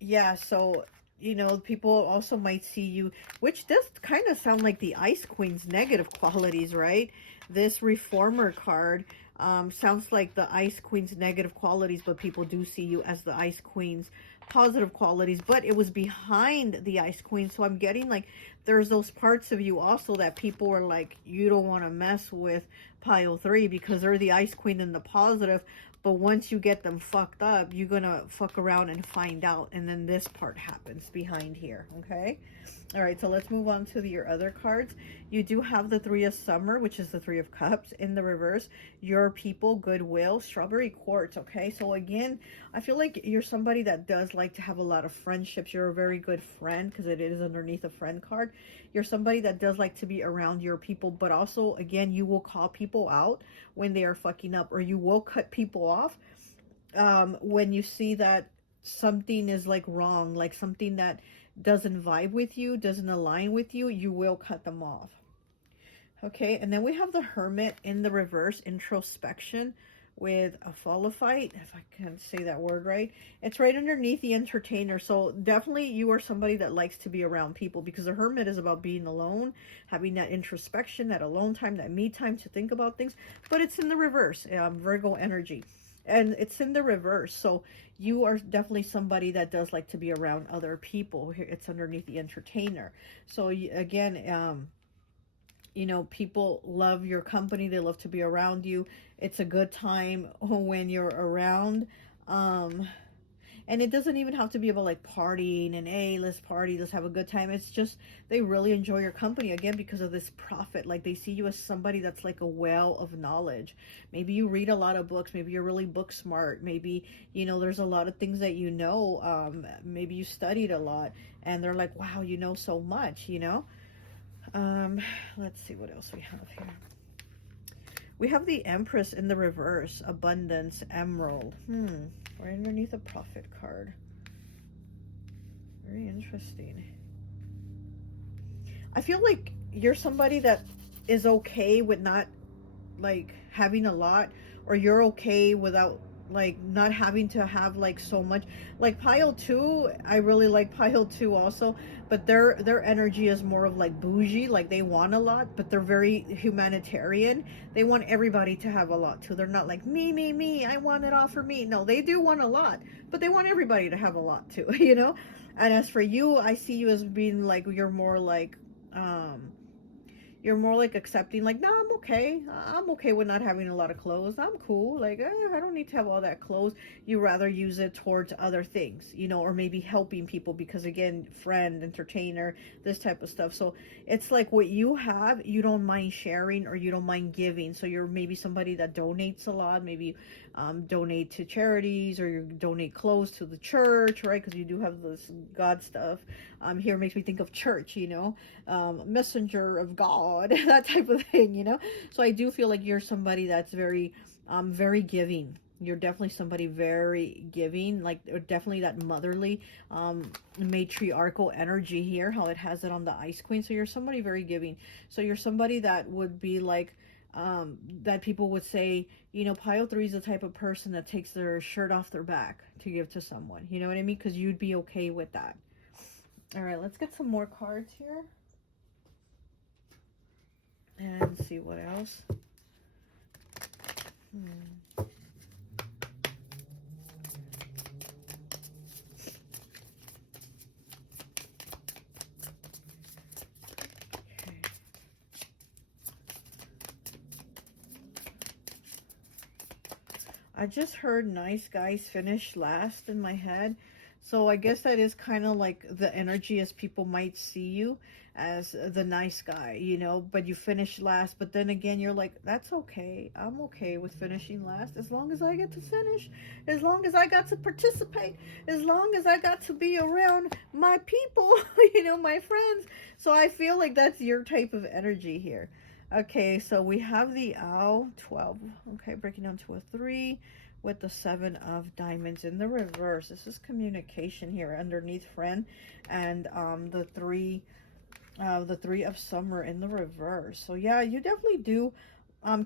Yeah, so, you know, people also might see you, which does kind of sound like the Ice Queen's negative qualities, right? This Reformer card sounds like the Ice Queen's negative qualities, but people do see you as the Ice Queen's positive qualities, but it was behind the Ice Queen. So I'm getting like there's those parts of you also that people are like, you don't want to mess with pile 3 because they're the Ice Queen in the positive, but once you get them fucked up, you're gonna fuck around and find out, and then this part happens behind here. Okay, all right, so let's move on to your other cards. You do have the 3 of Summer, which is the 3 of Cups in the reverse. Your people, goodwill, strawberry quartz. Okay, so again, I feel like you're somebody that does like to have a lot of friendships. You're a very good friend, because it is underneath a friend card. You're somebody that does like to be around your people, but also, again, you will call people out when they are fucking up, or you will cut people off when you see that something is like wrong, like something that doesn't vibe with you, doesn't align with you, you will cut them off. Okay, and then we have the Hermit in the reverse, introspection with a Follophite, if I can say that word right. It's right underneath the Entertainer. So definitely you are somebody that likes to be around people, because the Hermit is about being alone, having that introspection, that alone time, that me time to think about things. But it's in the reverse, Virgo energy. And it's in the reverse. So you are definitely somebody that does like to be around other people. Here, it's underneath the Entertainer. So again, you know, people love your company. They love to be around you. It's a good time when you're around. And it doesn't even have to be about like partying and, hey, let's party, let's have a good time. It's just they really enjoy your company, again, because of this Prophet. Like they see you as somebody that's like a well of knowledge. Maybe you read a lot of books. Maybe you're really book smart. Maybe, you know, there's a lot of things that you know. Maybe you studied a lot, and they're like, wow, you know so much, you know. Let's see what else we have here. We have the Empress in the reverse, abundance, emerald. Right underneath a Prophet card. Very interesting. I feel like you're somebody that is okay with not like having a lot, or you're okay without like not having to have like so much. Like pile 2, I really like pile 2 also, but their energy is more of like bougie, like they want a lot, but they're very humanitarian. They want everybody to have a lot too. They're not like me, I want it all for me. No, they do want a lot, but they want everybody to have a lot too. You know. And as for you, I see you as being like, you're more like accepting, like, no, I'm okay with not having a lot of clothes. I'm cool, like, I don't need to have all that clothes. You rather use it towards other things, you know, or maybe helping people, because again, friend, entertainer, this type of stuff. So it's like what you have, you don't mind sharing, or you don't mind giving. So you're maybe somebody that donates a lot, maybe donate to charities, or you donate clothes to the church, right? Because you do have this God stuff. Here makes me think of church, you know, messenger of God, that type of thing, you know. So I do feel like you're somebody that's very giving. You're definitely somebody very giving, like definitely that motherly, matriarchal energy here, how it has it on the Ice Queen. So you're somebody very giving. So you're somebody that would be like, that people would say, you know, pile 3 is the type of person that takes their shirt off their back to give to someone. You know what I mean? Because you'd be okay with that. All right, let's get some more cards here. And see what else. I just heard nice guys finish last in my head. So I guess that is kind of like the energy as people might see you as the nice guy, you know, but you finish last. But then again, you're like, that's okay. I'm okay with finishing last as long as I get to finish, as long as I got to participate, as long as I got to be around my people, you know, my friends. So I feel like that's your type of energy here. Okay, so we have the owl, 12. Okay, breaking down to a 3 with the 7 of diamonds in the reverse. This is communication here underneath friend, and the 3 of summer in the reverse. So yeah, you definitely do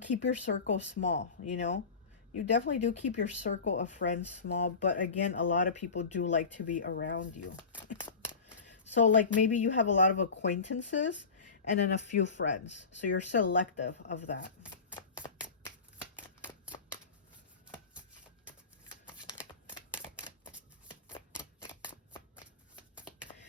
keep your circle small, you know. You definitely do keep your circle of friends small, but again, a lot of people do like to be around you. So like maybe you have a lot of acquaintances and then a few friends. So you're selective of that.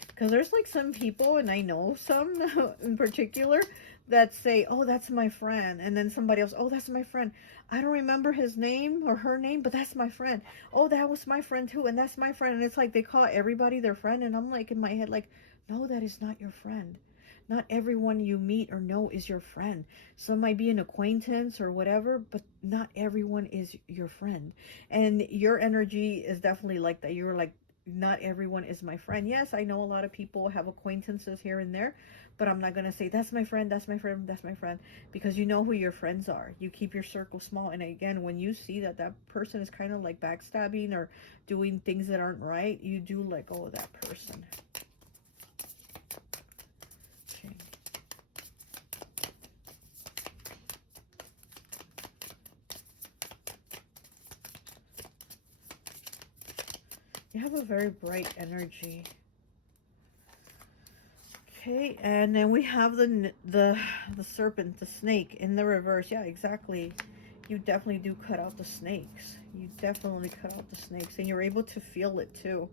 Because there's like some people, and I know some in particular, that say, oh, that's my friend. And then somebody else, oh, that's my friend. I don't remember his name or her name, but that's my friend. Oh, that was my friend too, and that's my friend. And it's like they call everybody their friend. And I'm like in my head, like, no, that is not your friend. Not everyone you meet or know is your friend. Some might be an acquaintance or whatever, but not everyone is your friend. And your energy is definitely like that. You're like, not everyone is my friend. Yes, I know a lot of people have acquaintances here and there, but I'm not going to say that's my friend, that's my friend, that's my friend, because you know who your friends are. You keep your circle small. And again, when you see that that person is kind of like backstabbing or doing things that aren't right, you do let go of that person. You have a very bright energy. Okay, and then we have the serpent, the snake in the reverse. Yeah, exactly. You definitely do cut out the snakes. You definitely cut out the snakes, and you're able to feel it too.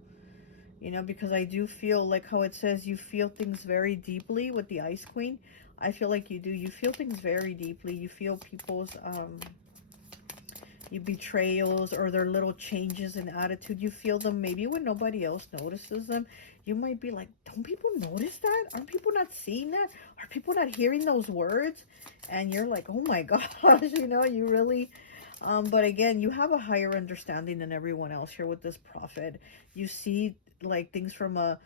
You know, because I do feel like how it says you feel things very deeply with the Ice Queen. I feel like you do. You feel things very deeply. You feel people's your betrayals or their little changes in attitude. You feel them maybe when nobody else notices them. You might be like, don't people notice that? Aren't people not seeing that? Are people not hearing those words? And you're like, oh my gosh, you know, you really, but again, you have a higher understanding than everyone else here with this prophet. You see like things from a,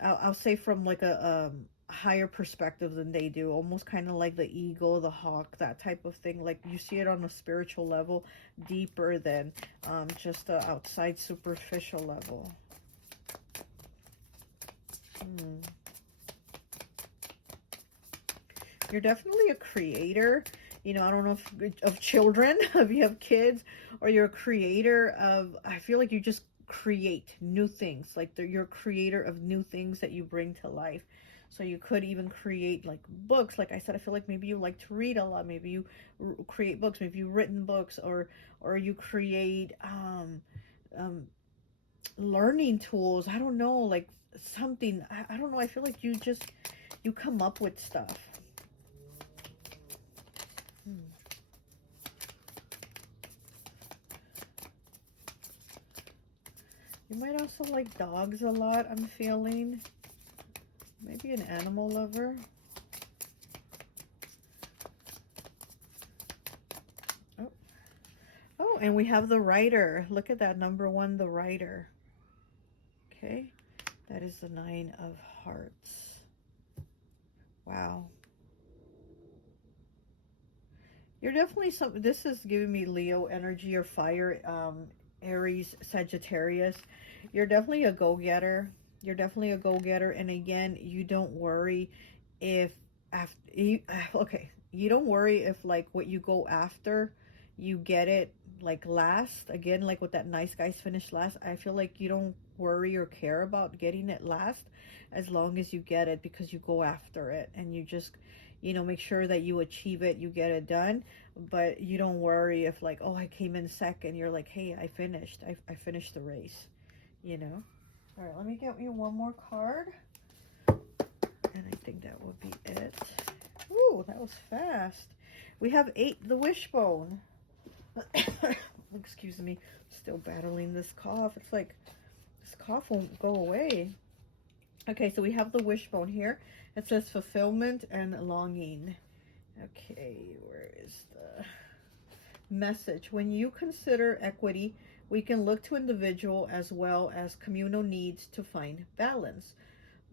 I'll say from like a higher perspective than they do, almost kind of like the eagle, the hawk, that type of thing. Like you see it on a spiritual level, deeper than just the outside superficial level. You're definitely a creator. You know, I don't know if of children, if you have kids, or you're a creator of, I feel like you just create new things. Like you're a creator of new things that you bring to life. So you could even create like books. Like I said, I feel like maybe you like to read a lot. Maybe you create books. Maybe you've written books, or you create learning tools. I don't know, like something. I don't know. I feel like you come up with stuff. You might also like dogs a lot, I'm feeling. Maybe an animal lover. Oh, and we have the Rider. Look at that, number 1, the Rider. Okay, that is the 9 of Hearts. Wow. You're definitely this is giving me Leo energy or fire, Aries, Sagittarius. You're definitely a go-getter. You're definitely a go-getter. And again, you don't worry if after you, okay, you don't worry if like what you go after, you get it like last. Again, like with that nice guys finish last, I feel like you don't worry or care about getting it last as long as you get it, because you go after it and you just, you know, make sure that you achieve it, you get it done. But you don't worry if like, oh, I came in second. You're like, hey, I finished. I finished the race, you know. All right, let me get you one more card. And I think that will be it. Ooh, that was fast. We have 8, the wishbone. Excuse me, still battling this cough. It's like this cough won't go away. Okay, so we have the wishbone here. It says fulfillment and longing. Okay, where is the message? When you consider equity, we can look to individual as well as communal needs to find balance.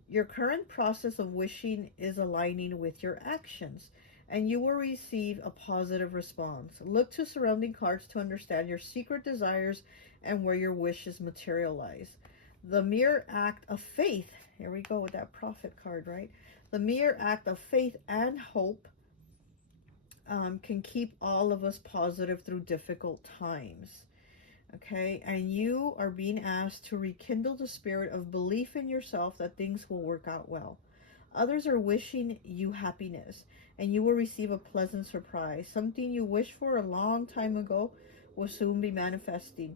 Your current process of wishing is aligning with your actions, and you will receive a positive response. Look to surrounding cards to understand your secret desires and where your wishes materialize. The mere act of faith, here we go with that prophet card, right? The mere act of faith and hope can keep all of us positive through difficult times. Okay, and you are being asked to rekindle the spirit of belief in yourself that things will work out well. Others are wishing you happiness, and you will receive a pleasant surprise. Something you wished for a long time ago will soon be manifesting.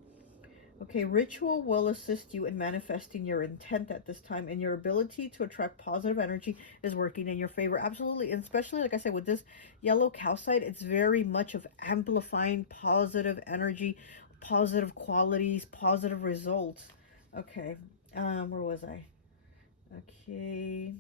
Okay, ritual will assist you in manifesting your intent at this time, and your ability to attract positive energy is working in your favor. Absolutely, and especially, like I said, with this yellow calcite, it's very much of amplifying positive energy, positive qualities, positive results. Okay, where was I? Okay.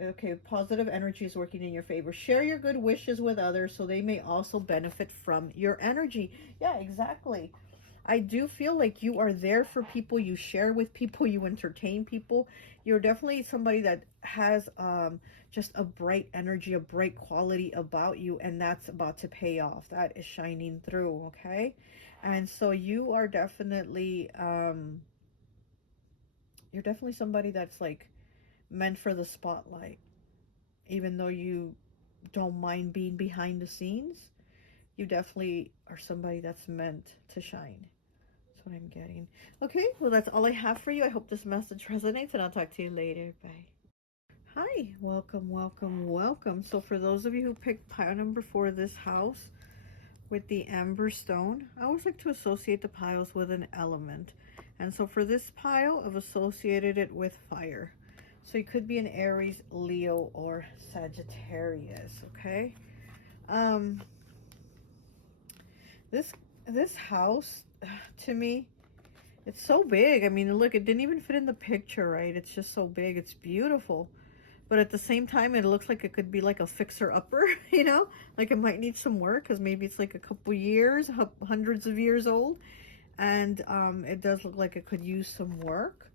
Okay, positive energy is working in your favor. Share your good wishes with others so they may also benefit from your energy. Yeah, exactly. I do feel like you are there for people. You share with people. You entertain people. You're definitely somebody that has just a bright energy, a bright quality about you, and that's about to pay off. That is shining through, okay? And so you are definitely, you're definitely somebody that's like meant for the spotlight. Even though you don't mind being behind the scenes, you definitely are somebody that's meant to shine. That's what I'm getting. Okay, well, that's all I have for you. I hope this message resonates, and I'll talk to you later. Bye. Hi, welcome, welcome, welcome. So for those of you who picked pile number 4, this house with the amber stone, I always like to associate the piles with an element. And so for this pile, I've associated it with fire. So you could be an Aries, Leo, or Sagittarius, okay? This house, to me, it's so big. I mean, look, it didn't even fit in the picture, right? It's just so big. It's beautiful. But at the same time, it looks like it could be like a fixer-upper, you know? Like it might need some work because maybe it's like a couple years, hundreds of years old. And it does look like it could use some work.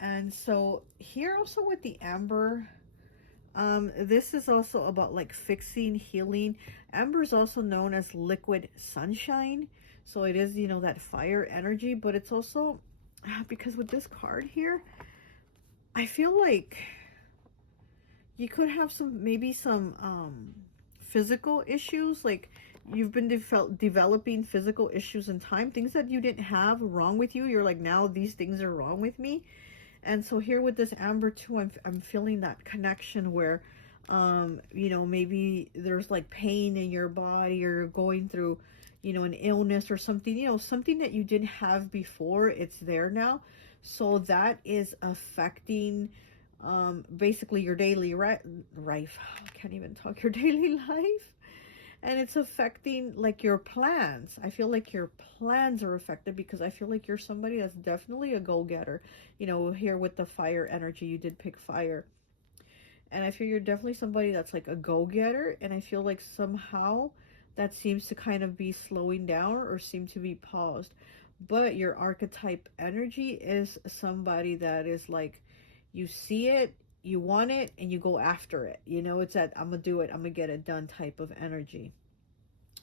And so here also with the amber, this is also about like fixing, healing. Amber is also known as liquid sunshine. So it is, you know, that fire energy, but it's also, because with this card here, I feel like you could have maybe some physical issues, like you've been developing physical issues in time, things that you didn't have wrong with you. You're like, now these things are wrong with me. And so here with this amber too, I'm feeling that connection where, you know, maybe there's like pain in your body, or you're going through, you know, an illness or something, you know, something that you didn't have before, it's there now. So that is affecting, basically your daily life. I can't even talk, your daily life. And it's affecting like your plans. I feel like your plans are affected because I feel like you're somebody that's definitely a go-getter. You know, here with the fire energy, you did pick fire. And I feel you're definitely somebody that's like a go-getter. And I feel like somehow that seems to kind of be slowing down or seem to be paused. But your archetype energy is somebody that is like, you see it, you want it, and you go after it. You know, it's that I'm gonna do it, I'm gonna get it done type of energy.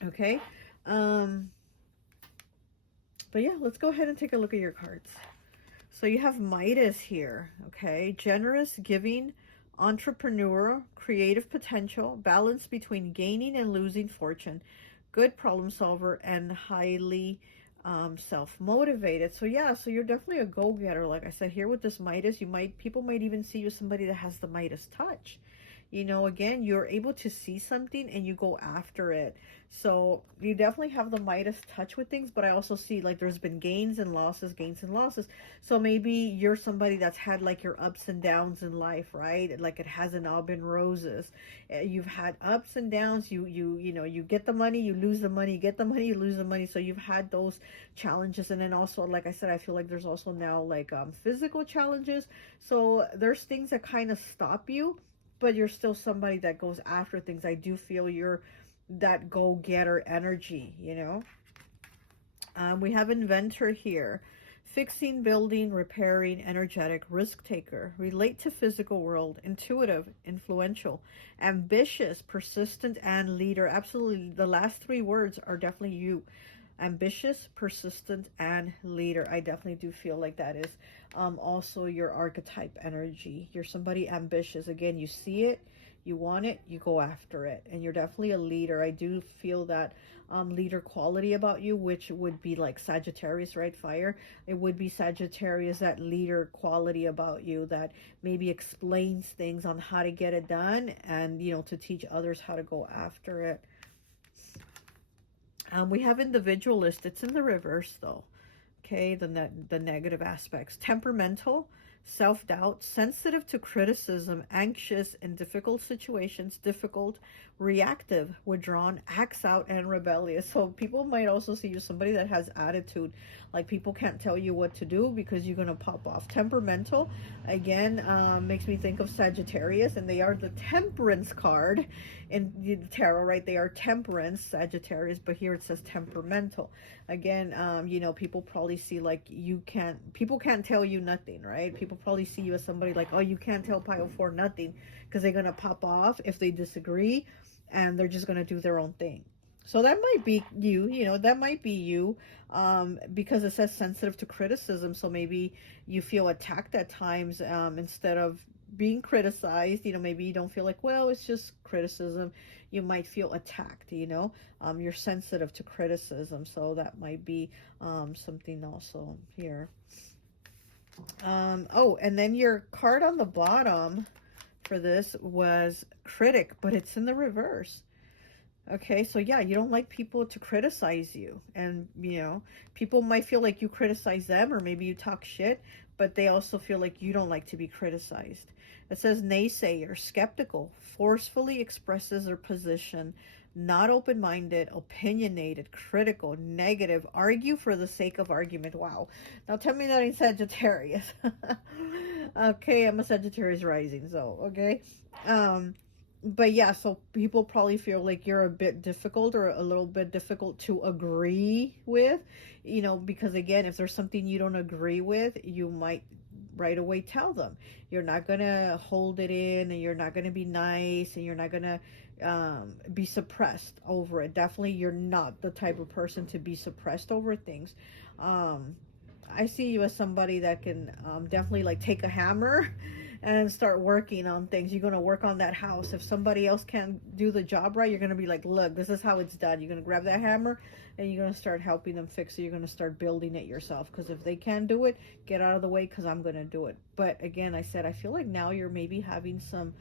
Okay. But yeah, let's go ahead and take a look at your cards. So you have Midas here. Okay, generous, giving, entrepreneur, creative potential, balance between gaining and losing fortune, good problem solver, and highly self-motivated. So yeah, so you're definitely a go-getter. Like I said, here with this Midas, people might even see you as somebody that has the Midas touch. You know, again, you're able to see something and you go after it. So you definitely have the Midas touch with things, but I also see like there's been gains and losses, gains and losses. So maybe you're somebody that's had like your ups and downs in life, right? Like it hasn't all been roses. You've had ups and downs. You know, you get the money, you lose the money, you get the money, you lose the money. So you've had those challenges. And then also, like I said, I feel like there's also now like physical challenges. So there's things that kind of stop you, but you're still somebody that goes after things. I do feel you're that go-getter energy, you know. We have inventor here. Fixing, building, repairing, energetic, risk taker, relate to physical world, intuitive, influential, ambitious, persistent, and leader. Absolutely. The last three words are definitely you. Ambitious, persistent, and leader. I definitely do feel like that is also your archetype energy. You're somebody ambitious. Again, you see it, you want it, you go after it, and you're definitely a leader. I do feel that leader quality about you, which would be like Sagittarius, right? Fire. It would be Sagittarius, that leader quality about you that maybe explains things on how to get it done, and you know, to teach others how to go after it. We have individualist. It's in the reverse though. Okay, the negative aspects. Temperamental, self-doubt, sensitive to criticism, anxious in difficult situations, difficult, reactive, withdrawn, acts out, and rebellious. So people might also see you somebody that has attitude, like people can't tell you what to do because you're going to pop off. Temperamental, again, makes me think of Sagittarius, and they are the temperance card in the tarot, right? They are temperance, Sagittarius, but here it says temperamental. Again, you know, people probably see like people can't tell you nothing, right? People probably see you as somebody like, oh, you can't tell pile 4 nothing, because they're going to pop off if they disagree, and they're just going to do their own thing. So that might be you, you know, that might be you, because it says sensitive to criticism. So maybe you feel attacked at times, instead of being criticized. You know, maybe you don't feel like, well, it's just criticism. You might feel attacked, you know. You're sensitive to criticism. So that might be something also here. Oh, and then your card on the bottom for this was critic, but it's in the reverse. Okay, so yeah, you don't like people to criticize you, and you know, people might feel like you criticize them, or maybe you talk shit, but they also feel like you don't like to be criticized. It says naysayer, skeptical, forcefully expresses their position, not open-minded, opinionated, critical, negative, argue for the sake of argument. Wow. Now tell me that ain't Sagittarius. Okay, I'm a Sagittarius rising, so okay. But yeah, so people probably feel like you're a bit difficult, or a little bit difficult to agree with, you know, because again, if there's something you don't agree with, you might right away tell them. You're not going to hold it in, and you're not going to be nice, and you're not going to be suppressed over it. Definitely, you're not the type of person to be suppressed over things. I see you as somebody that can definitely like take a hammer and start working on things. You're going to work on that house. If somebody else can't do the job right, you're going to be like, look, this is how it's done. You're going to grab that hammer and you're going to start helping them fix it. You're going to start building it yourself, because if they can't do it, get out of the way, because I'm going to do it. But again, I said, I feel like now you're maybe having some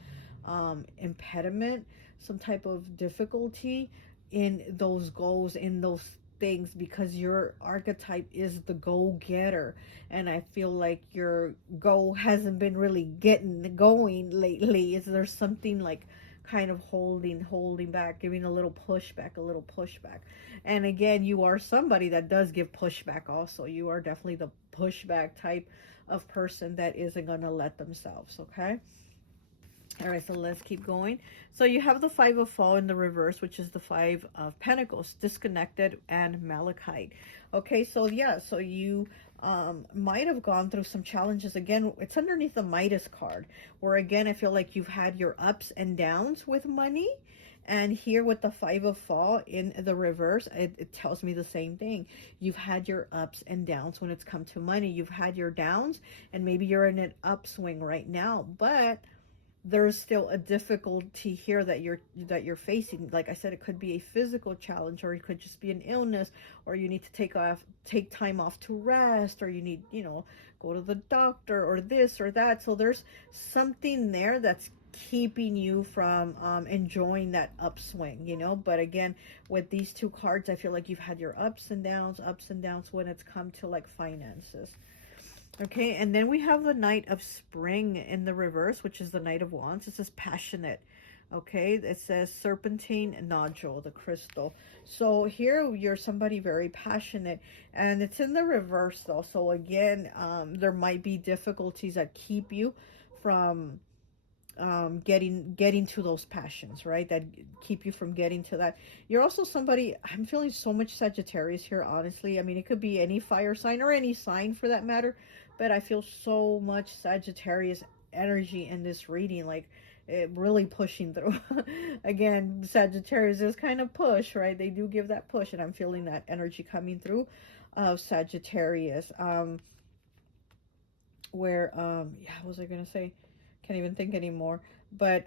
impediment, some type of difficulty in those goals, in those things, because your archetype is the go-getter, and I feel like your goal hasn't been really getting going lately. Is there something like kind of holding back, giving a little pushback? And again, you are somebody that does give pushback also. You are definitely the pushback type of person that isn't going to let themselves. Okay. All right, so let's keep going. So you have the 5 of Fall in the reverse, which is the 5 of Pentacles, disconnected, and Malachite. Okay, so yeah, so you might have gone through some challenges. Again, it's underneath the Midas card, where again, I feel like you've had your ups and downs with money. And here with the 5 of Fall in the reverse, it tells me the same thing. You've had your ups and downs when it's come to money. You've had your downs, and maybe you're in an upswing right now, but there's still a difficulty here that you're facing. Like I said, it could be a physical challenge, or it could just be an illness, or you need to take time off to rest, or you need, go to the doctor, or this or that. So there's something there that's keeping you from enjoying that upswing, but again, with these two cards, I feel like you've had your ups and downs when it's come to like finances. Okay, and then we have the Knight of Spring in the reverse, which is the Knight of Wands. It says passionate. Okay, it says serpentine nodule, the crystal. So here you're somebody very passionate, and it's in the reverse though. So again, there might be difficulties that keep you from getting to those passions, right? That keep you from getting to that. You're also somebody, I'm feeling so much Sagittarius here, honestly. I mean, it could be any fire sign or any sign for that matter, but I feel so much Sagittarius energy in this reading, like it really pushing through. Again, Sagittarius is kind of push, right? They do give that push, and I'm feeling that energy coming through of Sagittarius. Where yeah, what was I gonna say? Can't even think anymore. But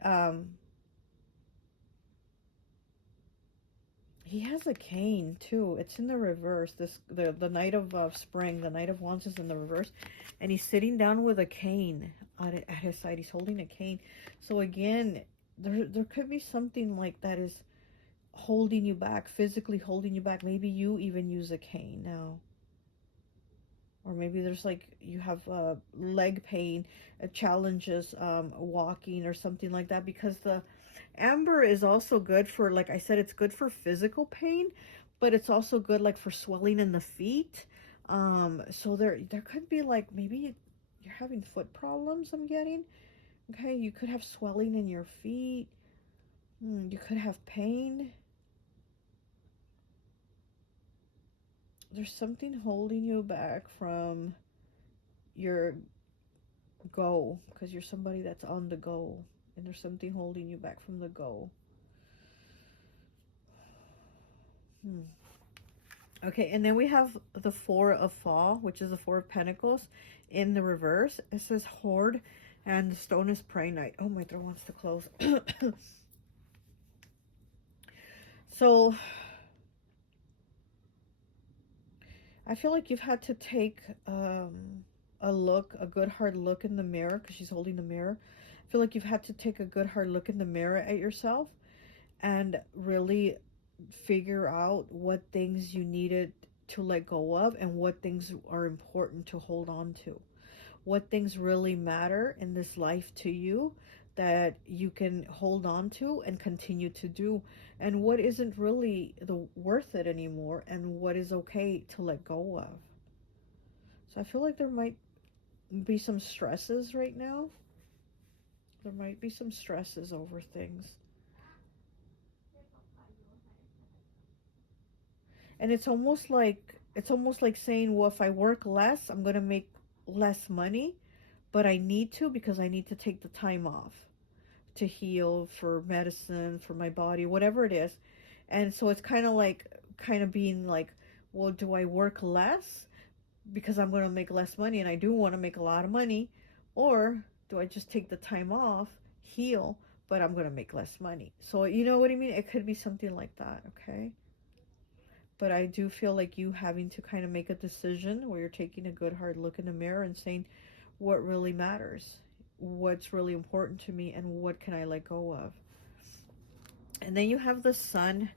he has a cane too. It's in the reverse. The Knight of Spring, the Knight of Wands is in the reverse, and he's sitting down with a cane at his side. He's holding a cane. So again, there could be something like that is holding you back, physically holding you back. Maybe you even use a cane now. Or maybe there's like, you have leg pain, challenges walking or something like that, because the amber is also good for, like I said, it's good for physical pain, but it's also good like for swelling in the feet. So there could be like, maybe you're having foot problems, I'm getting. Okay, you could have swelling in your feet. You could have pain. There's something holding you back from your go, because you're somebody that's on the go, and there's something holding you back from the go. Okay, and then we have the Four of Fall, which is the Four of Pentacles in the reverse. It says Hoard, and the stone is Prehnite. Oh, my throat wants to close. So I feel like you've had to take a good hard look in the mirror, because she's holding the mirror. I feel like you've had to take a good hard look in the mirror at yourself and really figure out what things you needed to let go of and what things are important to hold on to. What things really matter in this life to you that you can hold on to and continue to do, and what isn't really worth it anymore, and what is okay to let go of. So I feel like there might be some stresses right now. There might be some stresses over things. And it's almost like saying, well, if I work less, I'm going to make less money, but I need to, because I need to take the time off to heal, for medicine, for my body, whatever it is. And so it's kind of being like, well, do I work less because I'm going to make less money, and I do want to make a lot of money, or do I just take the time off, heal, but I'm going to make less money? So you know what I mean? It could be something like that, okay? But I do feel like you having to kind of make a decision where you're taking a good hard look in the mirror and saying, what really matters? What's really important to me, and what can I let go of? And then you have the Sun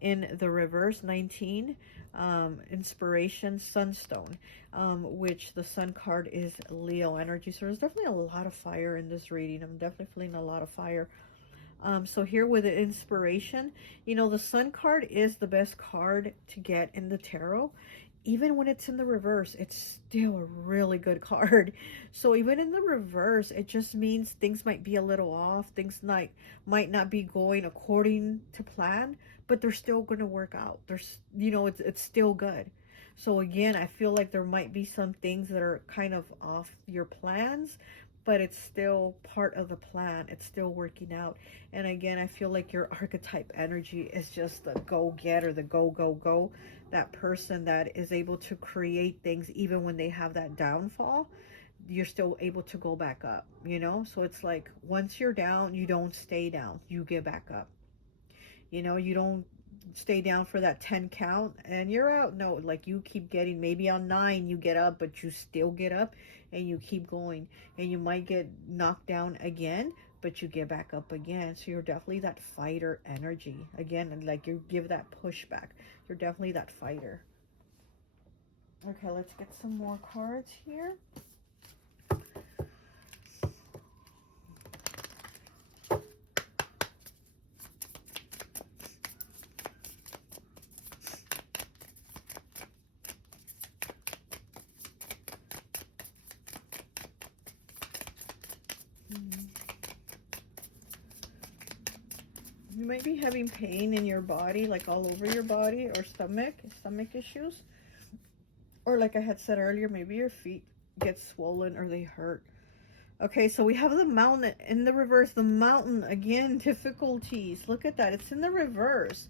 in the reverse, 19, inspiration, sunstone, which the Sun card is Leo energy. So there's definitely a lot of fire in this reading. I'm definitely feeling a lot of fire. So here with the inspiration, the Sun card is the best card to get in the tarot. Even when it's in the reverse, it's still a really good card. So even in the reverse, it just means things might be a little off. Things might not be going according to plan, but they're still going to work out. There's, it's still good. So again, I feel like there might be some things that are kind of off your plans, but it's still part of the plan. It's still working out. And again, I feel like your archetype energy is just the go-getter, the go. That person that is able to create things even when they have that downfall. you're still able to go back up, you know? So it's like, once you're down, you don't stay down, you get back up. You know, you don't stay down for that 10 count and you're out. No, like you keep getting, maybe on 9 you get up, but you still get up and you keep going, and you might get knocked down again, but you get back up again. So you're definitely that fighter energy again, and like you give that pushback. You're definitely that fighter. Okay, let's get some more cards here. You might be having pain in your body, like all over your body, or stomach issues. Or like I had said earlier, maybe your feet get swollen or they hurt. Okay, so we have the mountain in the reverse. The mountain, again, difficulties. Look at that. It's in the reverse.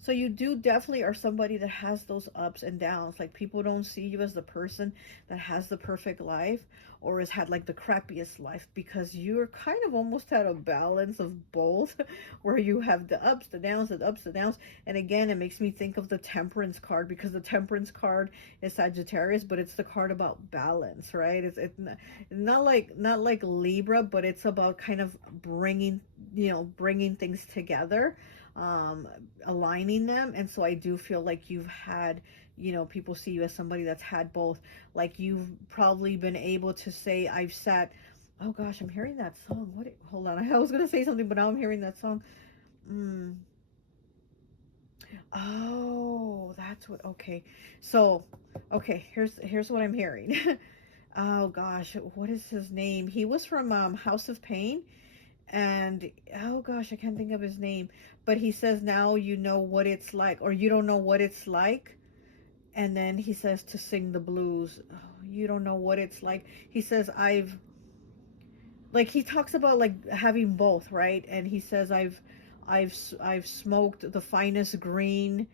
So you do definitely are somebody that has those ups and downs. Like people don't see you as the person that has the perfect life or has had like the crappiest life, because you're kind of almost at a balance of both where you have the ups, the downs, the ups, the downs. And again, it makes me think of the Temperance card, because the Temperance card is Sagittarius, but it's the card about balance, right? It's not like Libra, but it's about kind of bringing things together, aligning them. And so I do feel like you've had, people see you as somebody that's had both. Like you've probably been able to say, I've sat, oh gosh, I'm hearing that song. Hold on, I was gonna say something, but now I'm hearing that song. Oh, that's what, okay. So, okay, here's what I'm hearing. Oh gosh, what is his name? He was from House of Pain. And oh gosh, I can't think of his name, but he says, now you know what it's like, or you don't know what it's like. And then he says to sing the blues. Oh, you don't know what it's like. He says, he talks about like having both, right? And he says, I've smoked the finest green,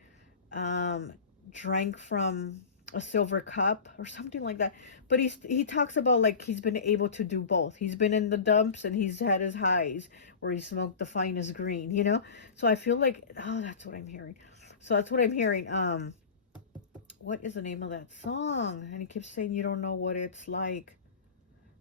drank from a silver cup or something like that. But he talks about like he's been able to do both. He's been in the dumps and he's had his highs where he smoked the finest green, So I feel like, oh, that's what I'm hearing. So that's what I'm hearing. What is the name of that song? And he keeps saying, you don't know what it's like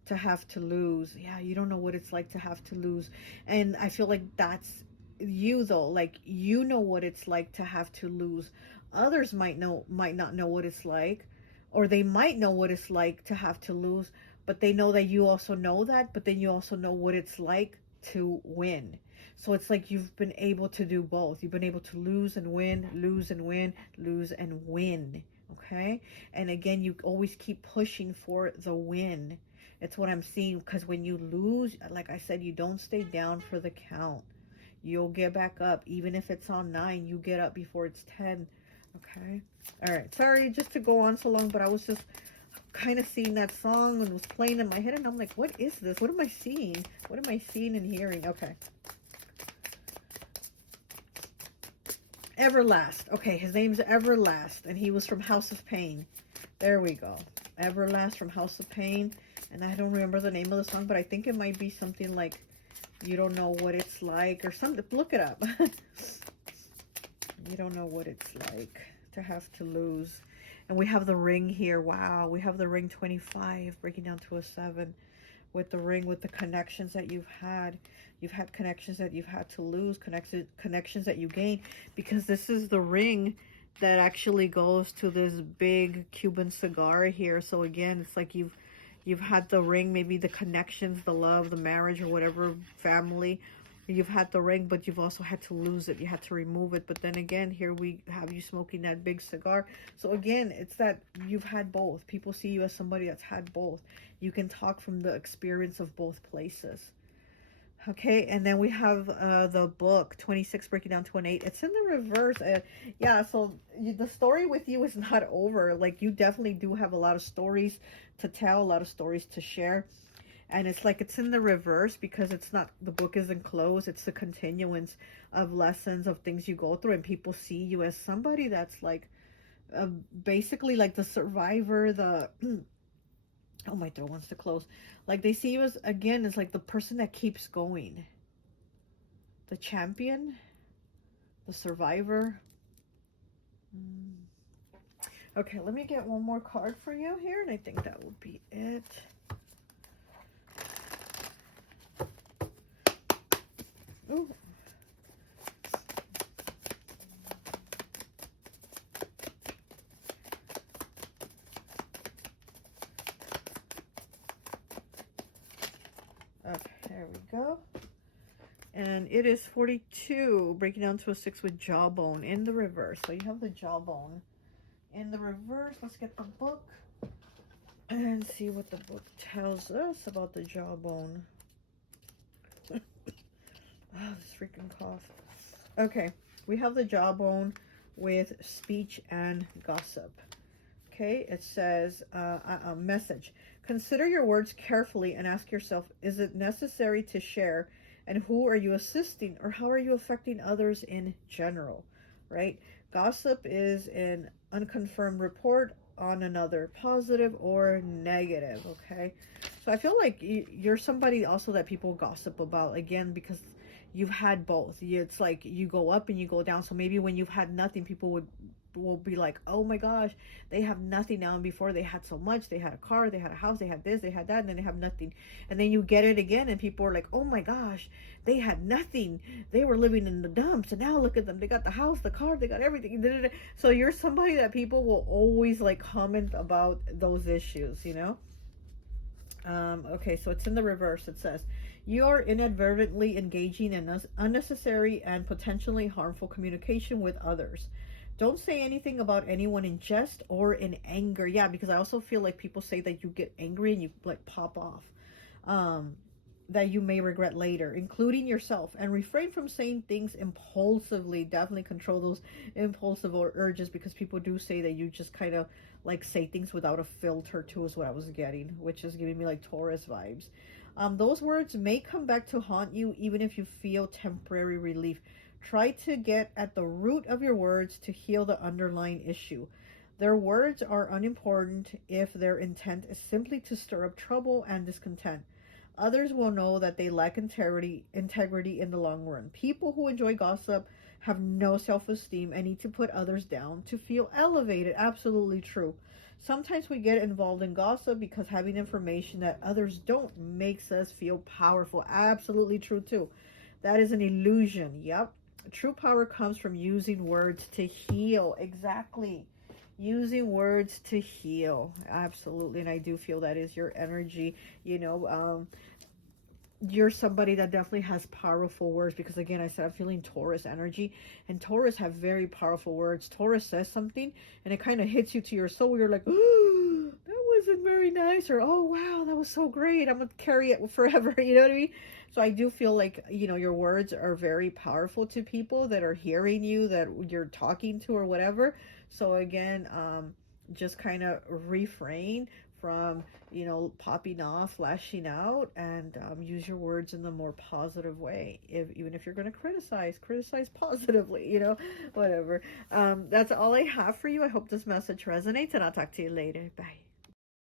to have to lose. Yeah, you don't know what it's like to have to lose. And I feel like that's you though. Like, you know what it's like to have to lose. Others might not know what it's like, or they might know what it's like to have to lose, but they know that you also know that, but then you also know what it's like to win. So it's like you've been able to do both. You've been able to lose and win, lose and win, lose and win. Okay? And again, you always keep pushing for the win. It's what I'm seeing, because when you lose, like I said, you don't stay down for the count. You'll get back up. Even if it's on 9, you get up before it's 10. Okay? All right. Sorry just to go on so long, but I was just kind of seeing that song and it was playing in my head, and I'm like, what is this? What am I seeing? What am I seeing and hearing? Okay. Everlast. Okay, his name's Everlast, and he was from House of Pain. There we go. Everlast from House of Pain. And I don't remember the name of the song, but I think it might be something like, you don't know what it's like, or something. Look it up. You don't know what it's like to have to lose. And we have the ring here. Wow, we have the ring 25 breaking down to a 7 with the ring, with the connections that you've had. You've had connections that you've had to lose, connections that you gain, because this is the ring that actually goes to this big Cuban cigar here. So again, it's like you've had the ring, maybe the connections, the love, the marriage, or whatever, family. You've had the ring, but you've also had to lose it. You had to remove it. But then again, here we have you smoking that big cigar. So again, it's that you've had both. People see you as somebody that's had both. You can talk from the experience of both places. Okay, and then we have the book 26 breaking down to an 8. It's in the reverse. Yeah, so the story with you is not over. Like, you definitely do have a lot of stories to tell, a lot of stories to share. And it's like it's in the reverse because it's not, the book isn't closed. It's the continuance of lessons, of things you go through. And people see you as somebody that's like basically like the survivor, Oh, my throat wants to close. Like they see you as, again, as like the person that keeps going. The champion. The survivor. Okay, let me get one more card for you here, and I think that will be it. Ooh. Okay, there we go. And it is 42, breaking down to a 6 with jawbone in the reverse. So you have the jawbone in the reverse. Let's get the book and see what the book tells us about the jawbone. Oh, this freaking cough. Okay, we have the jawbone with speech and gossip. Okay, it says, a message. Consider your words carefully and ask yourself, is it necessary to share? And who are you assisting, or how are you affecting others in general, right? Gossip is an unconfirmed report on another, positive or negative, okay? So I feel like you're somebody also that people gossip about, again, because you've had both. It's like you go up and you go down. So maybe when you've had nothing, people will be like, oh my gosh, they have nothing now, and before they had so much. They had a car, they had a house, they had this, they had that, and then they have nothing. And then you get it again and people are like, oh my gosh, they had nothing, they were living in the dumps, and now look at them, they got the house, the car, they got everything. So you're somebody that people will always like comment about those issues, you know. Okay, so it's in the reverse. It says, you are inadvertently engaging in unnecessary and potentially harmful communication with others. Don't say anything about anyone in jest or in anger. Yeah, because I also feel like people say that you get angry and you like pop off. That you may regret later, including yourself. And refrain from saying things impulsively. Definitely control those impulsive urges, because people do say that you just kind of like say things without a filter too, is what I was getting, which is giving me like Taurus vibes. Those words may come back to haunt you, even if you feel temporary relief. Try to get at the root of your words to heal the underlying issue. Their words are unimportant if their intent is simply to stir up trouble and discontent. Others will know that they lack integrity in the long run. People who enjoy gossip have no self-esteem and need to put others down to feel elevated. Absolutely true. Sometimes we get involved in gossip because having information that others don't makes us feel powerful. Absolutely true too. That is an illusion. Yep. True power comes from using words to heal. Exactly. Using words to heal. Absolutely. And I do feel that is your energy. You know, you're somebody that definitely has powerful words, because again, I said I'm feeling Taurus energy, and Taurus have very powerful words. Taurus says something and it kind of hits you to your soul. You're like, oh, that wasn't very nice, or oh wow, that was so great, I'm gonna carry it forever. You know what I mean? So I do feel like, you know, your words are very powerful to people that are hearing you, that you're talking to, or whatever. So again, just kind of refrain from, you know, popping off, lashing out, and use your words in the more positive way. Even if you're going to criticize positively, you know, whatever. That's all I have for you. I hope this message resonates, and I'll talk to you later. Bye.